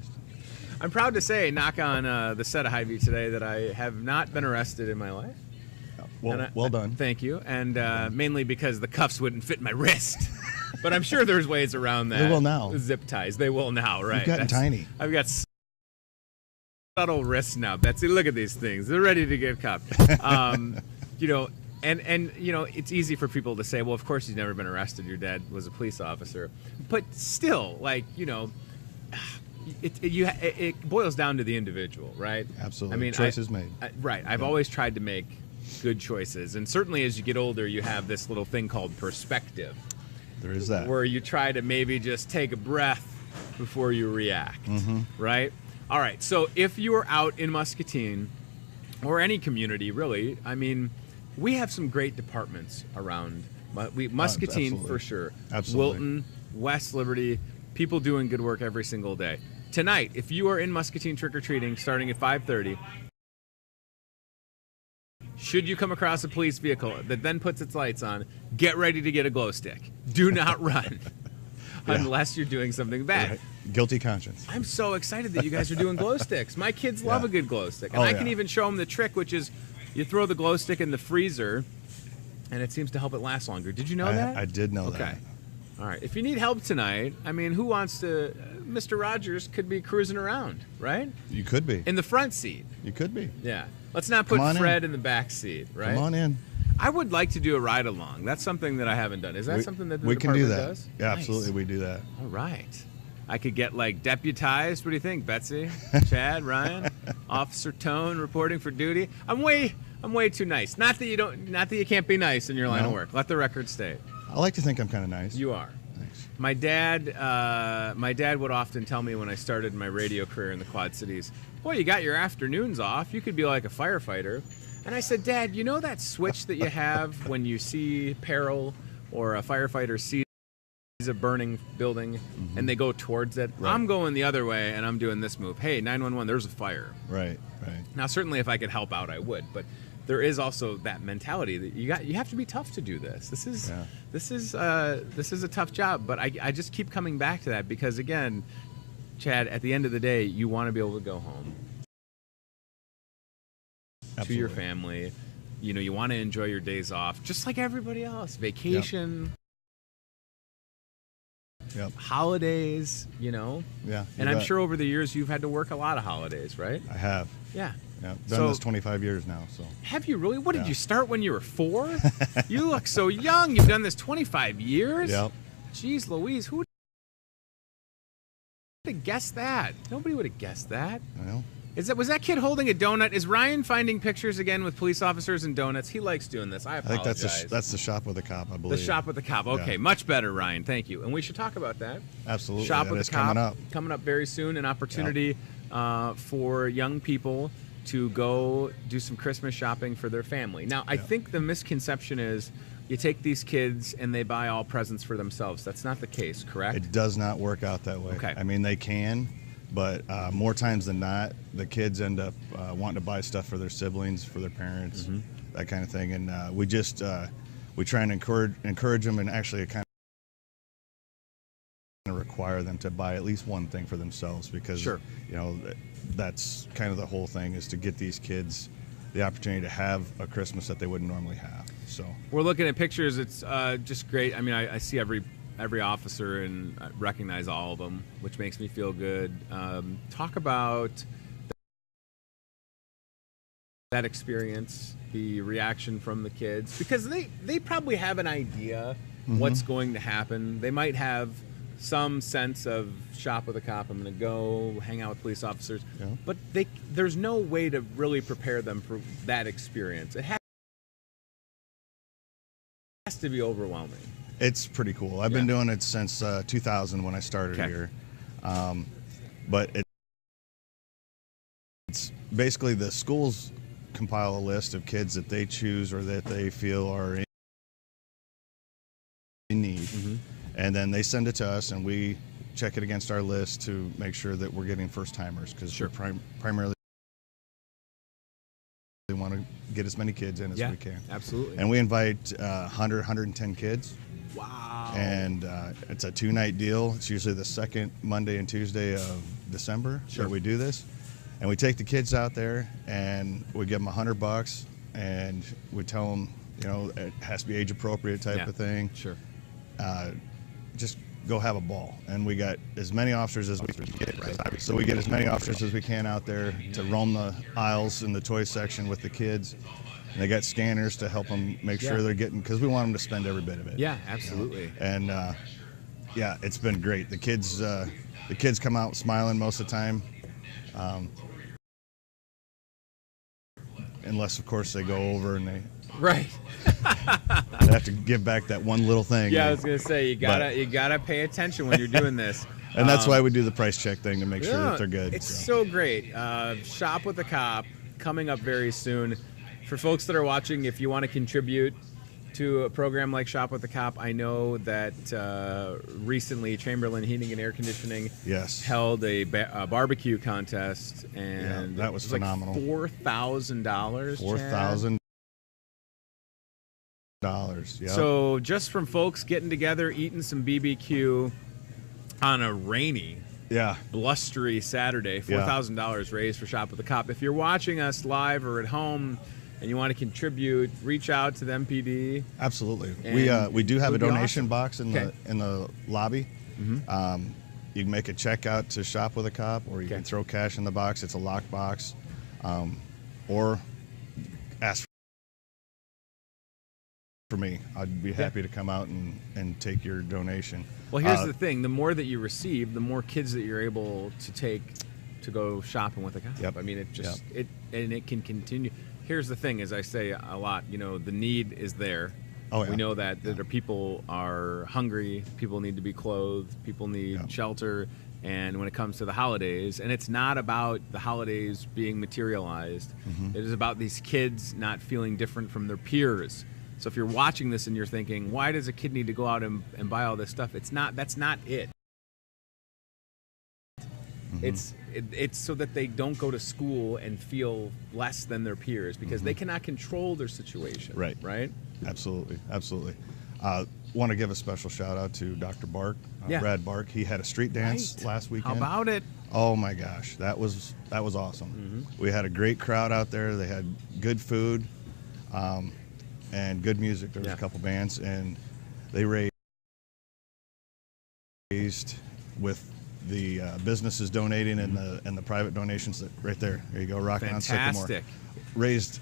I'm proud to say, knock on the set of Hy-Vee today, that I have not been arrested in my life. Well, And well done. Thank you. And mainly because the cuffs wouldn't fit my wrist. But I'm sure there's ways around that. They will now. Zip ties. They will now, right? You've gotten tiny. I've got subtle wrists now, Betsy. Look at these things. They're ready to get cuffed. You know, and you know, it's easy for people to say, well, of course you've never been arrested. Your dad was a police officer. But still, like, you know, it boils down to the individual, right? Absolutely. I mean, choices made. Right. I've always tried to make good choices, and certainly as you get older, you have this little thing called perspective, There is that. where you try to maybe just take a breath before you react, right? All right. So if you are out in Muscatine, or any community really, I mean, we have some great departments around. Muscatine absolutely. for sure. Absolutely. Wilton, West Liberty, people doing good work every single day. Tonight, if you are in Muscatine trick-or-treating starting at 5:30, should you come across a police vehicle that then puts its lights on, get ready to get a glow stick. Do not run unless you're doing something bad. Right. Guilty conscience. I'm so excited that you guys are doing glow sticks. My kids love Yeah. a good glow stick. And Oh, I can yeah. even show them the trick, which is you throw the glow stick in the freezer, and it seems to help it last longer. Did you know that? I did know that. Okay. All right. If you need help tonight, I mean, who wants to... Mr. Rogers could be cruising around, right? You could be. In the front seat. You could be. Yeah. Let's not put Come on in. Fred in the back seat, right? Come on in. I would like to do a ride along. That's something that I haven't done. Is that something that the we can do department that? does? Yeah, Nice. absolutely. We do that. All right. I could get like deputized. What do you think, Betsy? Chad, Ryan, Officer Tone reporting for duty. I'm way too nice. Not that you can't be nice in your line of No. work. Let the record state. I like to think I'm kind of nice. You are. Thanks. My dad would often tell me when I started my radio career in the Quad Cities, boy, you got your afternoons off. You could be like a firefighter. And I said, Dad, you know that switch that you have when you see peril or a firefighter sees a burning building and they go towards it? Right. I'm going the other way and I'm doing this move. Hey, 911, there's a fire. Right. Now, certainly if I could help out, I would. But there is also that mentality that you have to be tough to do this. This is a tough job, but I just keep coming back to that because, again, Chad, at the end of the day, you want to be able to go home to your family. You know, you want to enjoy your days off, just like everybody else. Vacation, Yep. holidays, you know. Yeah. And you I'm bet. sure over the years you've had to work a lot of holidays, right? I have. Yeah. Yeah. Done So- this 25 years now. So. Have you really? What did Yeah. you start when you were 4? You look so young. You've done this 25 years? Yep. Jeez Louise, who would have guessed that? Nobody would have guessed that. Well, Was that kid holding a donut? Is Ryan finding pictures again with police officers and donuts? He likes doing this. I I think apologize. that's the shop with the cop. I the believe. shop with the cop. Okay, Yeah. much better, Ryan. Thank you. And we should talk about that. Absolutely. Shop that with is the cop coming up. very soon. An opportunity for young people to go do some Christmas shopping for their family. Now, I think the misconception is you take these kids and they buy all presents for themselves. That's not the case, correct? It does not work out that way. Okay. I mean, they can, but more times than not, the kids end up wanting to buy stuff for their siblings, for their parents, that kind of thing. And we just we try and encourage them, and actually kind of require them to buy at least one thing for themselves, because Sure. you know that's kind of the whole thing, is to get these kids the opportunity to have a Christmas that they wouldn't normally have. So We're looking at pictures. It's just great. I mean, I see every officer and I recognize all of them, which makes me feel good. Talk about that experience, the reaction from the kids, because they probably have an idea what's going to happen. They might have some sense of shop with a cop. I'm going to go hang out with police officers, Yeah. but there's no way to really prepare them for that experience. It has to be overwhelming. it's pretty cool. I've been doing it since 2000 when I started Okay. here, but basically the schools compile a list of kids that they choose or that they feel are in need, and then they send it to us, and we check it against our list to make sure that we're getting first timers, because Sure. we primarily want to get as many kids in as we can. Absolutely. And we invite 110 kids. Wow. And it's a 2-night deal. It's usually the second Monday and Tuesday of December that we do this. And we take the kids out there and we give them $100, and we tell them, you know, it has to be age appropriate type of thing. Sure. Just go have a ball. And we got as many officers as we can get. Right? So we get as many officers as we can out there to roam the aisles in the toy section with the kids. And they got scanners to help them make sure they're getting, because we want them to spend every bit of it. Yeah, absolutely. You know? And yeah, it's been great. The kids come out smiling most of the time. Unless, of course, they go over and they have to give back that one little thing. Yeah, I was gonna say you gotta pay attention when you're doing this. And that's why we do the price check thing, to make sure that they're good. It's so great. Shop with a Cop coming up very soon. For folks that are watching, if you want to contribute to a program like Shop with a Cop, I know that recently Chamberlain Heating and Air Conditioning held a barbecue contest, and that was phenomenal. Like $4,000. $4,000. Yeah. So just from folks getting together, eating some BBQ on a rainy, blustery Saturday, $4,000 raised for Shop with a Cop. If you're watching us live or at home and you want to contribute, reach out to the MPD. Absolutely. We do have a donation box in the lobby. You can make a check out to Shop with a Cop, or you can throw cash in the box. It's a locked box, or ask for me. I'd be happy to come out and take your donation. Well, here's the thing: the more that you receive, the more kids that you're able to take to go shopping with a cop. Yep. I mean, it just it can continue. Here's the thing: as I say a lot, you know, the need is there. Oh, yeah. We know that people are hungry. People need to be clothed. People need shelter. And when it comes to the holidays, and it's not about the holidays being materialized. It is about these kids not feeling different from their peers. So if you're watching this and you're thinking, why does a kid need to go out and buy all this stuff? That's not it. It's so that they don't go to school and feel less than their peers, because they cannot control their situation. Right? Absolutely. Want to give a special shout out to Dr. Bark, Brad Bark. He had a street dance last weekend. How about it? Oh my gosh, that was awesome. We had a great crowd out there. They had good food, and good music. There was a couple bands, and they raised with the businesses donating and the private donations that right there. There you go, Rocking on Sycamore. Raised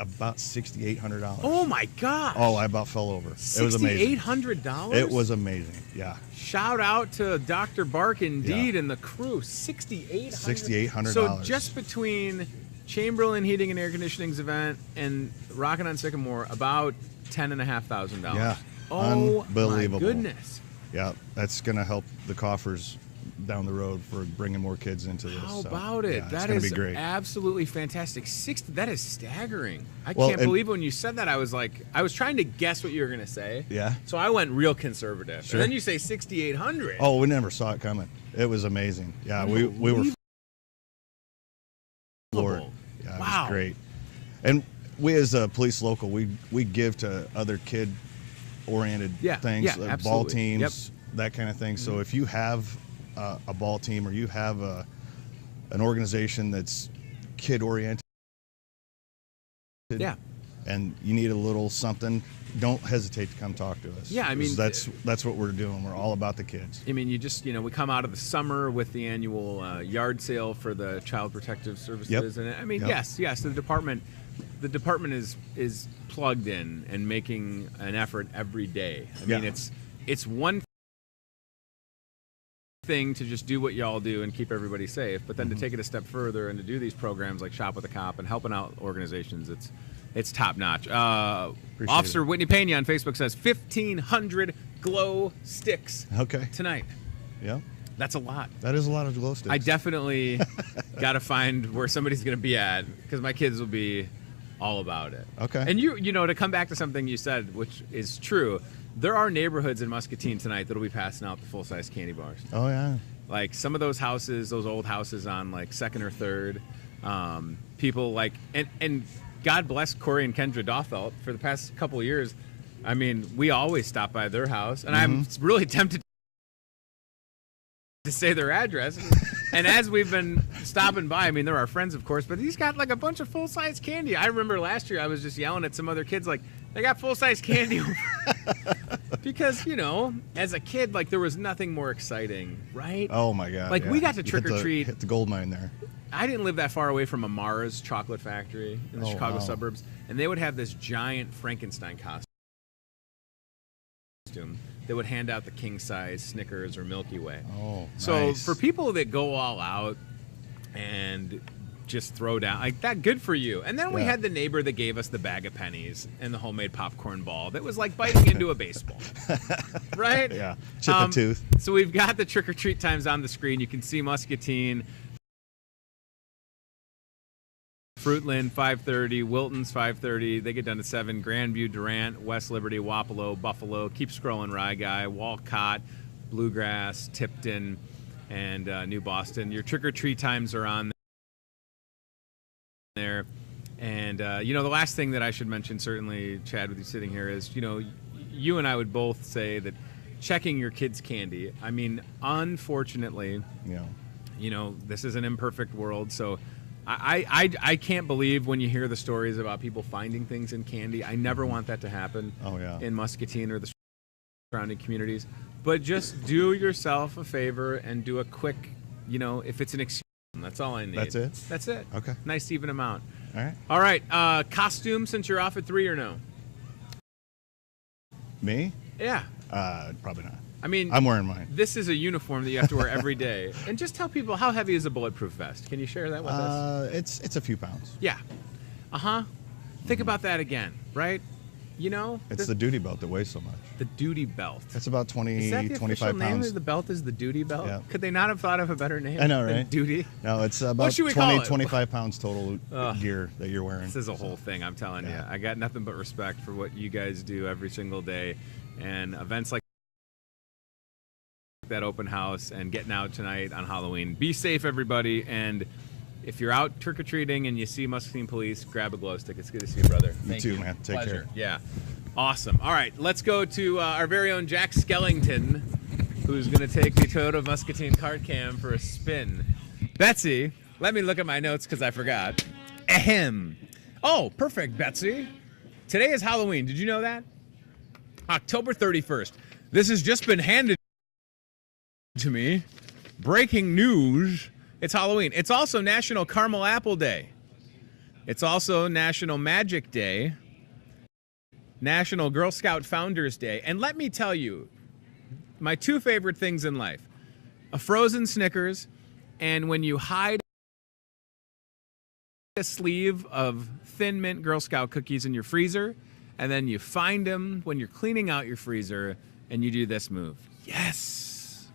about $6,800. Oh my gosh! Oh, I about fell over. It was amazing. $6,800. It was amazing. Yeah. Shout out to Dr. Bark indeed and the crew. $6,800. So just between Chamberlain Heating and Air Conditioning's event and Rockin' on Sycamore, about $10,500. Yeah. Oh, unbelievable. My goodness. Yeah, that's going to help the coffers down the road for bringing more kids into this. How about it? Yeah, that is great. Absolutely fantastic. That is staggering. I can't believe when you said that. I was trying to guess what you were going to say. Yeah. So I went real conservative. Sure. And then you say $6,800. Oh, we never saw it coming. It was amazing. Yeah, we were floored. Yeah, it was great. And we as a police local, we give to other kid-oriented things, like ball teams, that kind of thing. So if you have a ball team, or you have an organization that's kid-oriented, and you need a little something, don't hesitate to come talk to us. Yeah, I mean, that's what we're doing. We're all about the kids. I mean, we come out of the summer with the annual yard sale for the Child Protective Services, and I mean, yes, the department is plugged in and making an effort every day. I mean, it's one thing to just do what y'all do and keep everybody safe, but then to take it a step further and to do these programs like Shop with a Cop and helping out organizations, it's top notch. Officer Whitney Pena on Facebook says 1,500 glow sticks tonight. Yeah, that's a lot. That is a lot of glow sticks. I definitely got to find where somebody's going to be at because my kids will be all about it. Okay. And you know, to come back to something you said, which is true, there are neighborhoods in Muscatine tonight that'll be passing out the full-size candy bars. Oh yeah. Like some of those houses, those old houses on like 2nd or 3rd, people like, and God bless Corey and Kendra Doffelt for the past couple of years. I mean, we always stop by their house, and I'm really tempted to say their address. And as we've been stopping by, I mean, they're our friends, of course, but he's got like a bunch of full-size candy. I remember last year I was just yelling at some other kids like, they got full-size candy over. Because, you know, as a kid, like there was nothing more exciting, right? Oh my God. Like, yeah. we got to You trick or treat. Hit the gold mine there. I didn't live that far away from Amara's chocolate factory in the Chicago wow. suburbs, and they would have this giant Frankenstein costume. They would hand out the king size Snickers or Milky Way. Oh, So nice. for people that go all out and just throw down like that, good for you. And then we Yeah. had the neighbor that gave us the bag of pennies and the homemade popcorn ball that was like biting into a baseball, right? Yeah, chip a tooth. So we've got the trick or treat times on the screen. You can see Muscatine, Fruitland 5:30, Wilton's 5:30. They get done at 7. Grandview, Durant, West Liberty, Wapello, Buffalo. Keep scrolling, Rye Guy, Walcott, Bluegrass, Tipton, and New Boston. Your trick or treat times are on there. And you know, the last thing that I should mention, certainly, Chad, with you sitting here, is you know, you and I would both say that checking your kids' candy. I mean, unfortunately, Yeah. you know, this is an imperfect world, so. I can't believe when you hear the stories about people finding things in candy. I never want that to happen Oh yeah. in Muscatine or the surrounding communities. But just do yourself a favor and do a quick, you know, if it's an excuse, that's all I need. That's it? That's it. Okay. Nice even amount. All right. All right. Costume since you're off at 3 or no? Me? Yeah. Probably not. I mean, I'm wearing mine. this is a uniform that you have to wear every day. And just tell people, how heavy is a bulletproof vest? Can you share that with us? It's a few pounds. Yeah. Think about that again, right? You know? It's the duty belt that weighs so much. the duty belt. It's about 20, Is that the 25 official name pounds. of the belt is the duty belt? Yeah. Could they not have thought of a better name? I know, than right? Duty? No, it's about should we call 20, it? 25 pounds total Ugh. gear that you're wearing. This is a whole thing, I'm telling you. Yeah. I got nothing but respect for what you guys do every single day. And events like that open house and getting out tonight on Halloween. Be safe, everybody. And if you're out trick-or-treating and you see Muscatine police, grab a glow stick. It's good to see you, brother. You too, man. Take Pleasure. care. Yeah. Awesome. All right, let's go to our very own Jack Skellington, who's going to take the Toyota Muscatine cart cam for a spin. Betsy, let me look at my notes because I forgot. Ahem. Oh, perfect, Betsy. Today is Halloween. Did you know that? October 31st. This has just been handed to me. Breaking news. It's Halloween. It's also National Caramel Apple Day. It's also National Magic Day. National Girl Scout Founders Day. And let me tell you, my two favorite things in life, a frozen Snickers, and when you hide a sleeve of Thin Mint Girl Scout cookies in your freezer, and then you find them when you're cleaning out your freezer, and you do this move. Yes.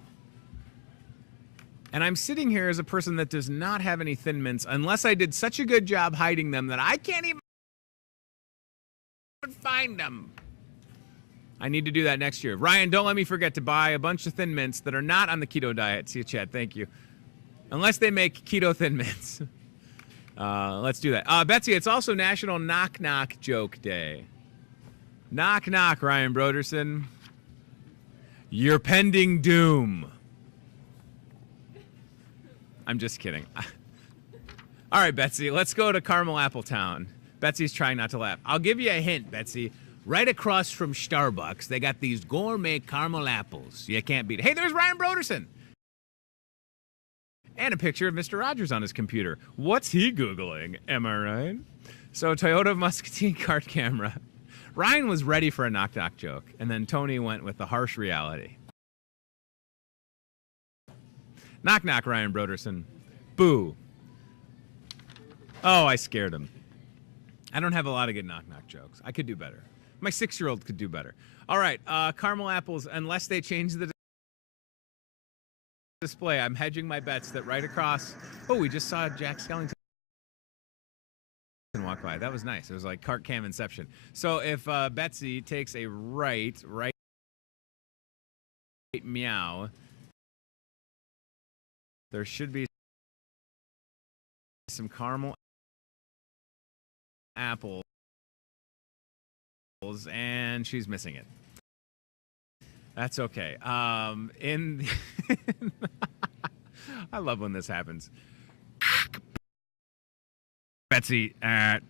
And I'm sitting here as a person that does not have any Thin Mints, unless I did such a good job hiding them that I can't even find them. I need to do that next year. Ryan, don't let me forget to buy a bunch of Thin Mints that are not on the keto diet. See you, Chad. Thank you. Unless they make keto Thin Mints. Let's do that. Betsy, it's also National Knock Knock Joke Day. Knock knock, Ryan Broderson. Your pending doom. I'm just kidding. All right, Betsy, let's go to Caramel Apple Town. Betsy's trying not to laugh. I'll give you a hint, Betsy. Right across from Starbucks, they got these gourmet caramel apples. You can't beat it. Hey, there's Ryan Broderson. And a picture of Mr. Rogers on his computer. What's he Googling? Am I right? So, Toyota Muscatine cart camera. Ryan was ready for a knock-knock joke, and then Tony went with the harsh reality. Knock-knock, Ryan Broderson. Boo. Oh, I scared him. I don't have a lot of good knock-knock jokes. I could do better. My 6-year-old could do better. All right, caramel apples, unless they change the display. I'm hedging my bets that right across. Oh, we just saw Jack Skellington walk by. That was nice. It was like cart cam inception. So if Betsy takes a right meow, there should be some caramel apples, and she's missing it. That's okay. I love when this happens. Betsy,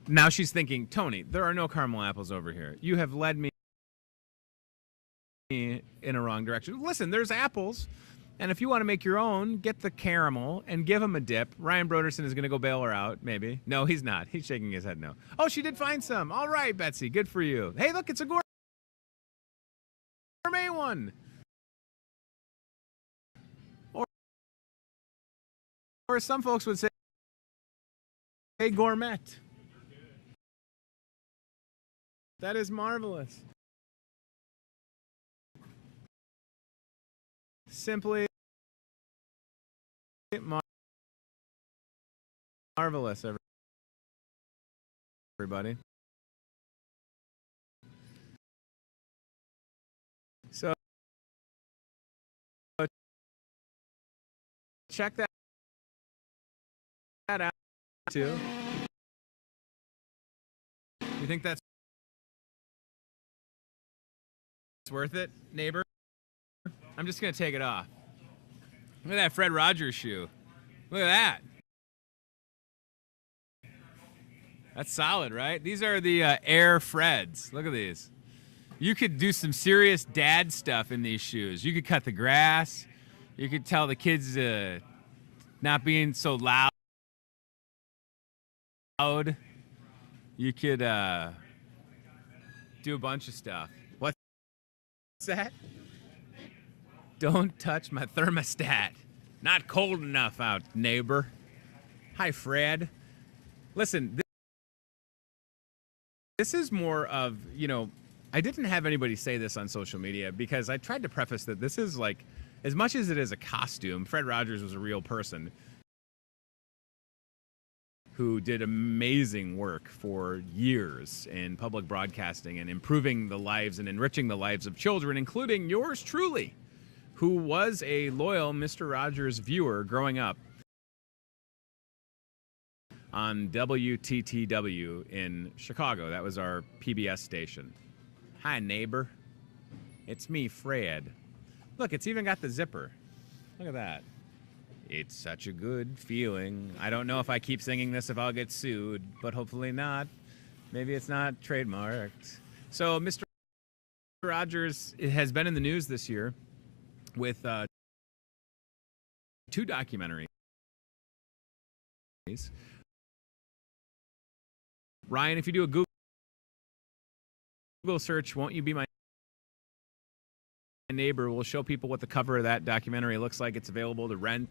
now she's thinking, Tony, there are no caramel apples over here. You have led me in a wrong direction. Listen, there's apples, and if you want to make your own, get the caramel and give them a dip. Ryan Broderson is going to go bail her out, maybe. No, he's not. He's shaking his head no. Oh, she did find some. All right, Betsy, good for you. Hey, look, it's a gourmet one. Or some folks would say, hey, gourmet. That is marvelous. Simply marvelous, everybody. So check that out too. You think that's worth it, neighbor? I'm just gonna take it off. Look at that Fred Rogers shoe. Look at that. That's solid, right? These are the Air Freds. Look at these. You could do some serious dad stuff in these shoes. You could cut the grass. You could tell the kids not being so loud. You could do a bunch of stuff. What's that? Don't touch my thermostat. Not cold enough out, neighbor. Hi, Fred. Listen, this is more of, I didn't have anybody say this on social media because I tried to preface that this is like, as much as it is a costume, Fred Rogers was a real person who did amazing work for years in public broadcasting and improving the lives and enriching the lives of children, including yours truly, who was a loyal Mr. Rogers viewer growing up on WTTW in Chicago. That was our PBS station. Hi, neighbor. It's me, Fred. Look, it's even got the zipper. Look at that. It's such a good feeling. I don't know if I keep singing this if I'll get sued, but hopefully not. Maybe it's not trademarked. So Mr. Rogers has been in the news this year with 2 documentaries. Ryan, if you do a Google search, Won't You Be My Neighbor, will show people what the cover of that documentary looks like. It's available to rent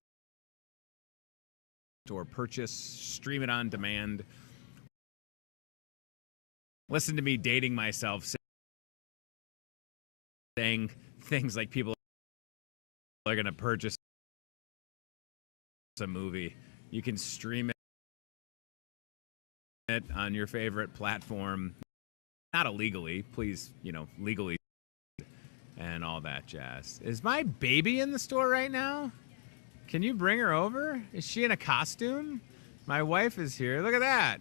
or purchase, stream it on demand. Listen to me dating myself, saying things like people are going to purchase a movie. You can stream it on your favorite platform, not illegally, please, legally, and all that jazz. Is my baby in the store right now? Can you bring her over? Is she in a costume? My wife is here. Look at that.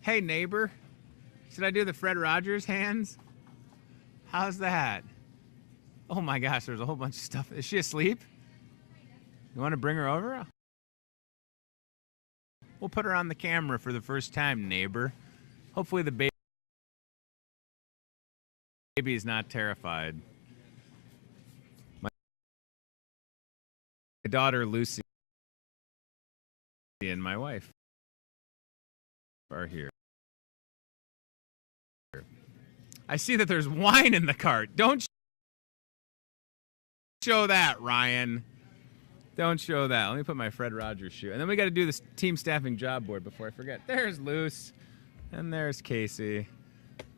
Hey, neighbor. Should I do the Fred Rogers hands? How's that? Oh my gosh, there's a whole bunch of stuff. Is she asleep? You want to bring her over? We'll put her on the camera for the first time, neighbor. Hopefully the baby is not terrified. My daughter Lucy and my wife are here. I see that there's wine in the cart. Don't show that, Ryan. Don't show that. Let me put my Fred Rogers shoe. And then we got to do this team staffing job board before I forget. There's Luce. And there's Casey.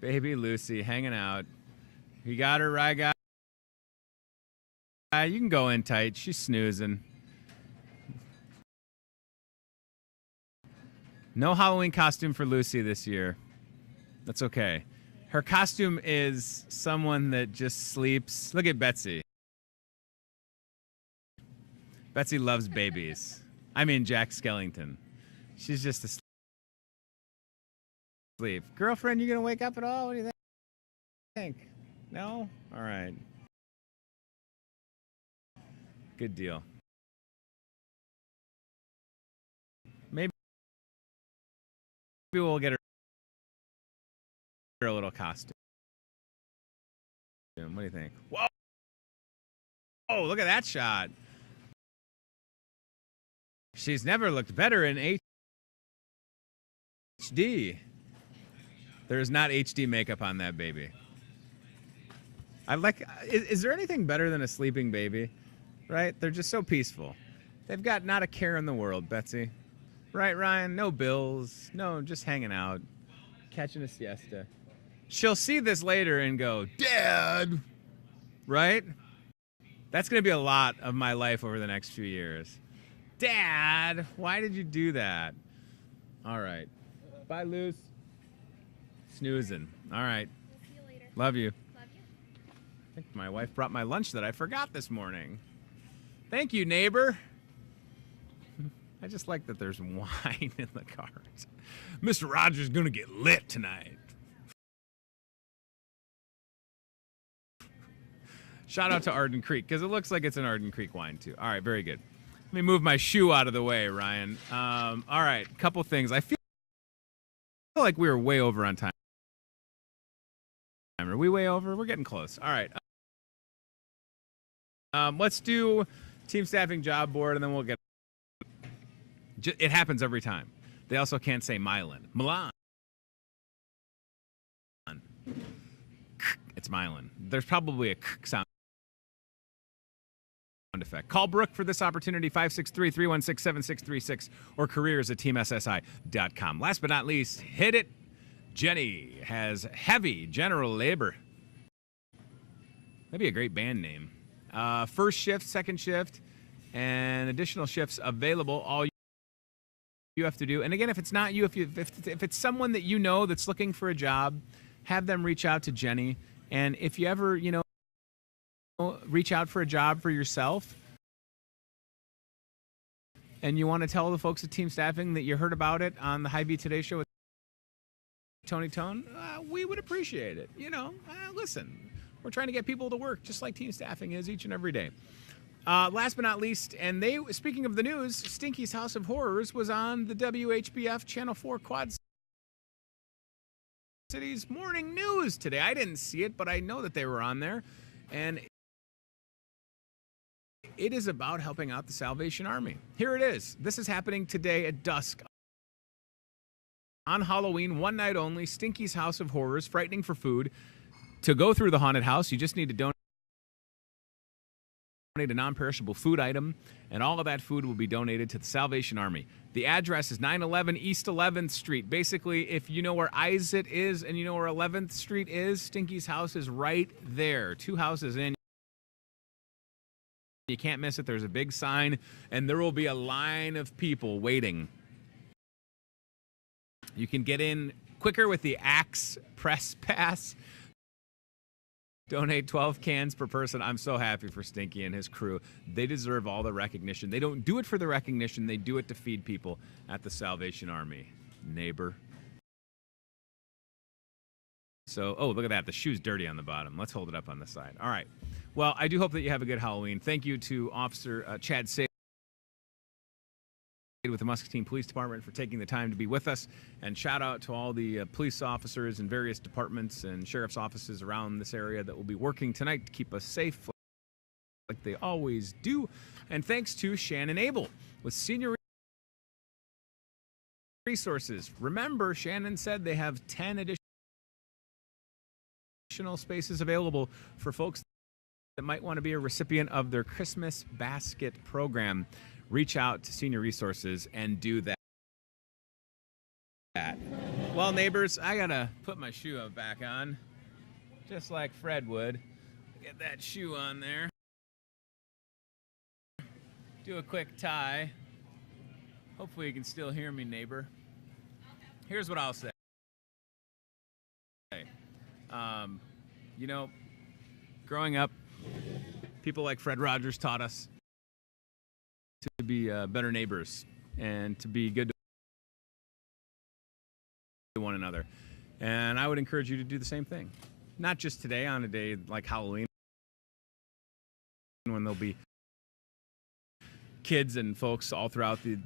Baby Lucy hanging out. You got her right, You can go in tight. She's snoozing. No Halloween costume for Lucy this year. That's okay. Her costume is someone that just sleeps. Look at Betsy. Betsy loves babies. I mean, Jack Skellington. She's just asleep. Girlfriend, you gonna wake up at all? What do you think? No? All right. Good deal. Maybe we'll get her a little costume. What do you think? Whoa! Oh, look at that shot. She's never looked better in HD. There's not HD makeup on that baby. I like. Is there anything better than a sleeping baby? Right? They're just so peaceful. They've got not a care in the world, Betsy. Right, Ryan? No bills. No, just hanging out, catching a siesta. She'll see this later and go, Dad! Right? That's going to be a lot of my life over the next few years. Dad, why did you do that? All right. Bye, Luce. Snoozing. All right. We'll see you later. Love you. Love you. I think my wife brought my lunch that I forgot this morning. Thank you, neighbor. I just like that there's wine in the cart. Mr. Rogers gonna get lit tonight. Shout out to Arden Creek, because it looks like it's an Arden Creek wine, too. All right, very good. Let me move my shoe out of the way, Ryan. All right, couple things. I feel like we were way over on time. Are we way over? We're getting close. All right. Let's do team staffing job board, and then we'll get. It happens every time. They also can't say Milan. Milan. It's Milan. There's probably a sound effect. Call Brooke for this opportunity, 563-316-7636, or careers@teamssi.com. Last but not least, hit it. Jenny has heavy general labor. That'd be a great band name. First shift, second shift, and additional shifts available. All you have to do, and again, if it's not you, if it's someone that you know that's looking for a job, have them reach out to Jenny. And if you ever, reach out for a job for yourself, and you want to tell the folks at Team Staffing that you heard about it on the Hy-Vee Today Show with Tony Tone, we would appreciate it. Listen, we're trying to get people to work just like Team Staffing is each and every day. Last but not least, and speaking of the news, Stinky's House of Horrors was on the WHBF Channel 4 Quad Cities Morning News today. I didn't see it, but I know that they were on there. And it is about helping out the Salvation Army. Here it is. This is happening today at dusk. On Halloween, one night only, Stinky's House of Horrors, Frightening for Food. To go through the haunted house, you just need to donate a non-perishable food item, and all of that food will be donated to the Salvation Army. The address is 911 East 11th Street. Basically, if you know where Isaac is and you know where 11th Street is, Stinky's house is right there. 2 houses in. You can't miss it. There's a big sign, and there will be a line of people waiting. You can get in quicker with the Axe Press Pass. Donate 12 cans per person. I'm so happy for Stinky and his crew. They deserve all the recognition. They don't do it for the recognition. They do it to feed people at the Salvation Army. Neighbor. So, look at that. The shoe's dirty on the bottom. Let's hold it up on the side. All right. Well, I do hope that you have a good Halloween. Thank you to Officer Chad Say with the Muscatine Police Department for taking the time to be with us, and shout out to all the police officers in various departments and sheriff's offices around this area that will be working tonight to keep us safe like they always do. And thanks to Shannon Abel with Senior Resources. Remember, Shannon said they have 10 additional spaces available for folks that might want to be a recipient of their Christmas basket program. Reach out to Senior Resources and do that. Well, neighbors, I gotta put my shoe back on, just like Fred would. Get that shoe on there. do a quick tie. Hopefully you can still hear me, neighbor. Here's what I'll say. You know, growing up, people like Fred Rogers taught us to be better neighbors and to be good to one another. And I would encourage you to do the same thing. Not just today on a day like Halloween, when there'll be kids and folks all throughout the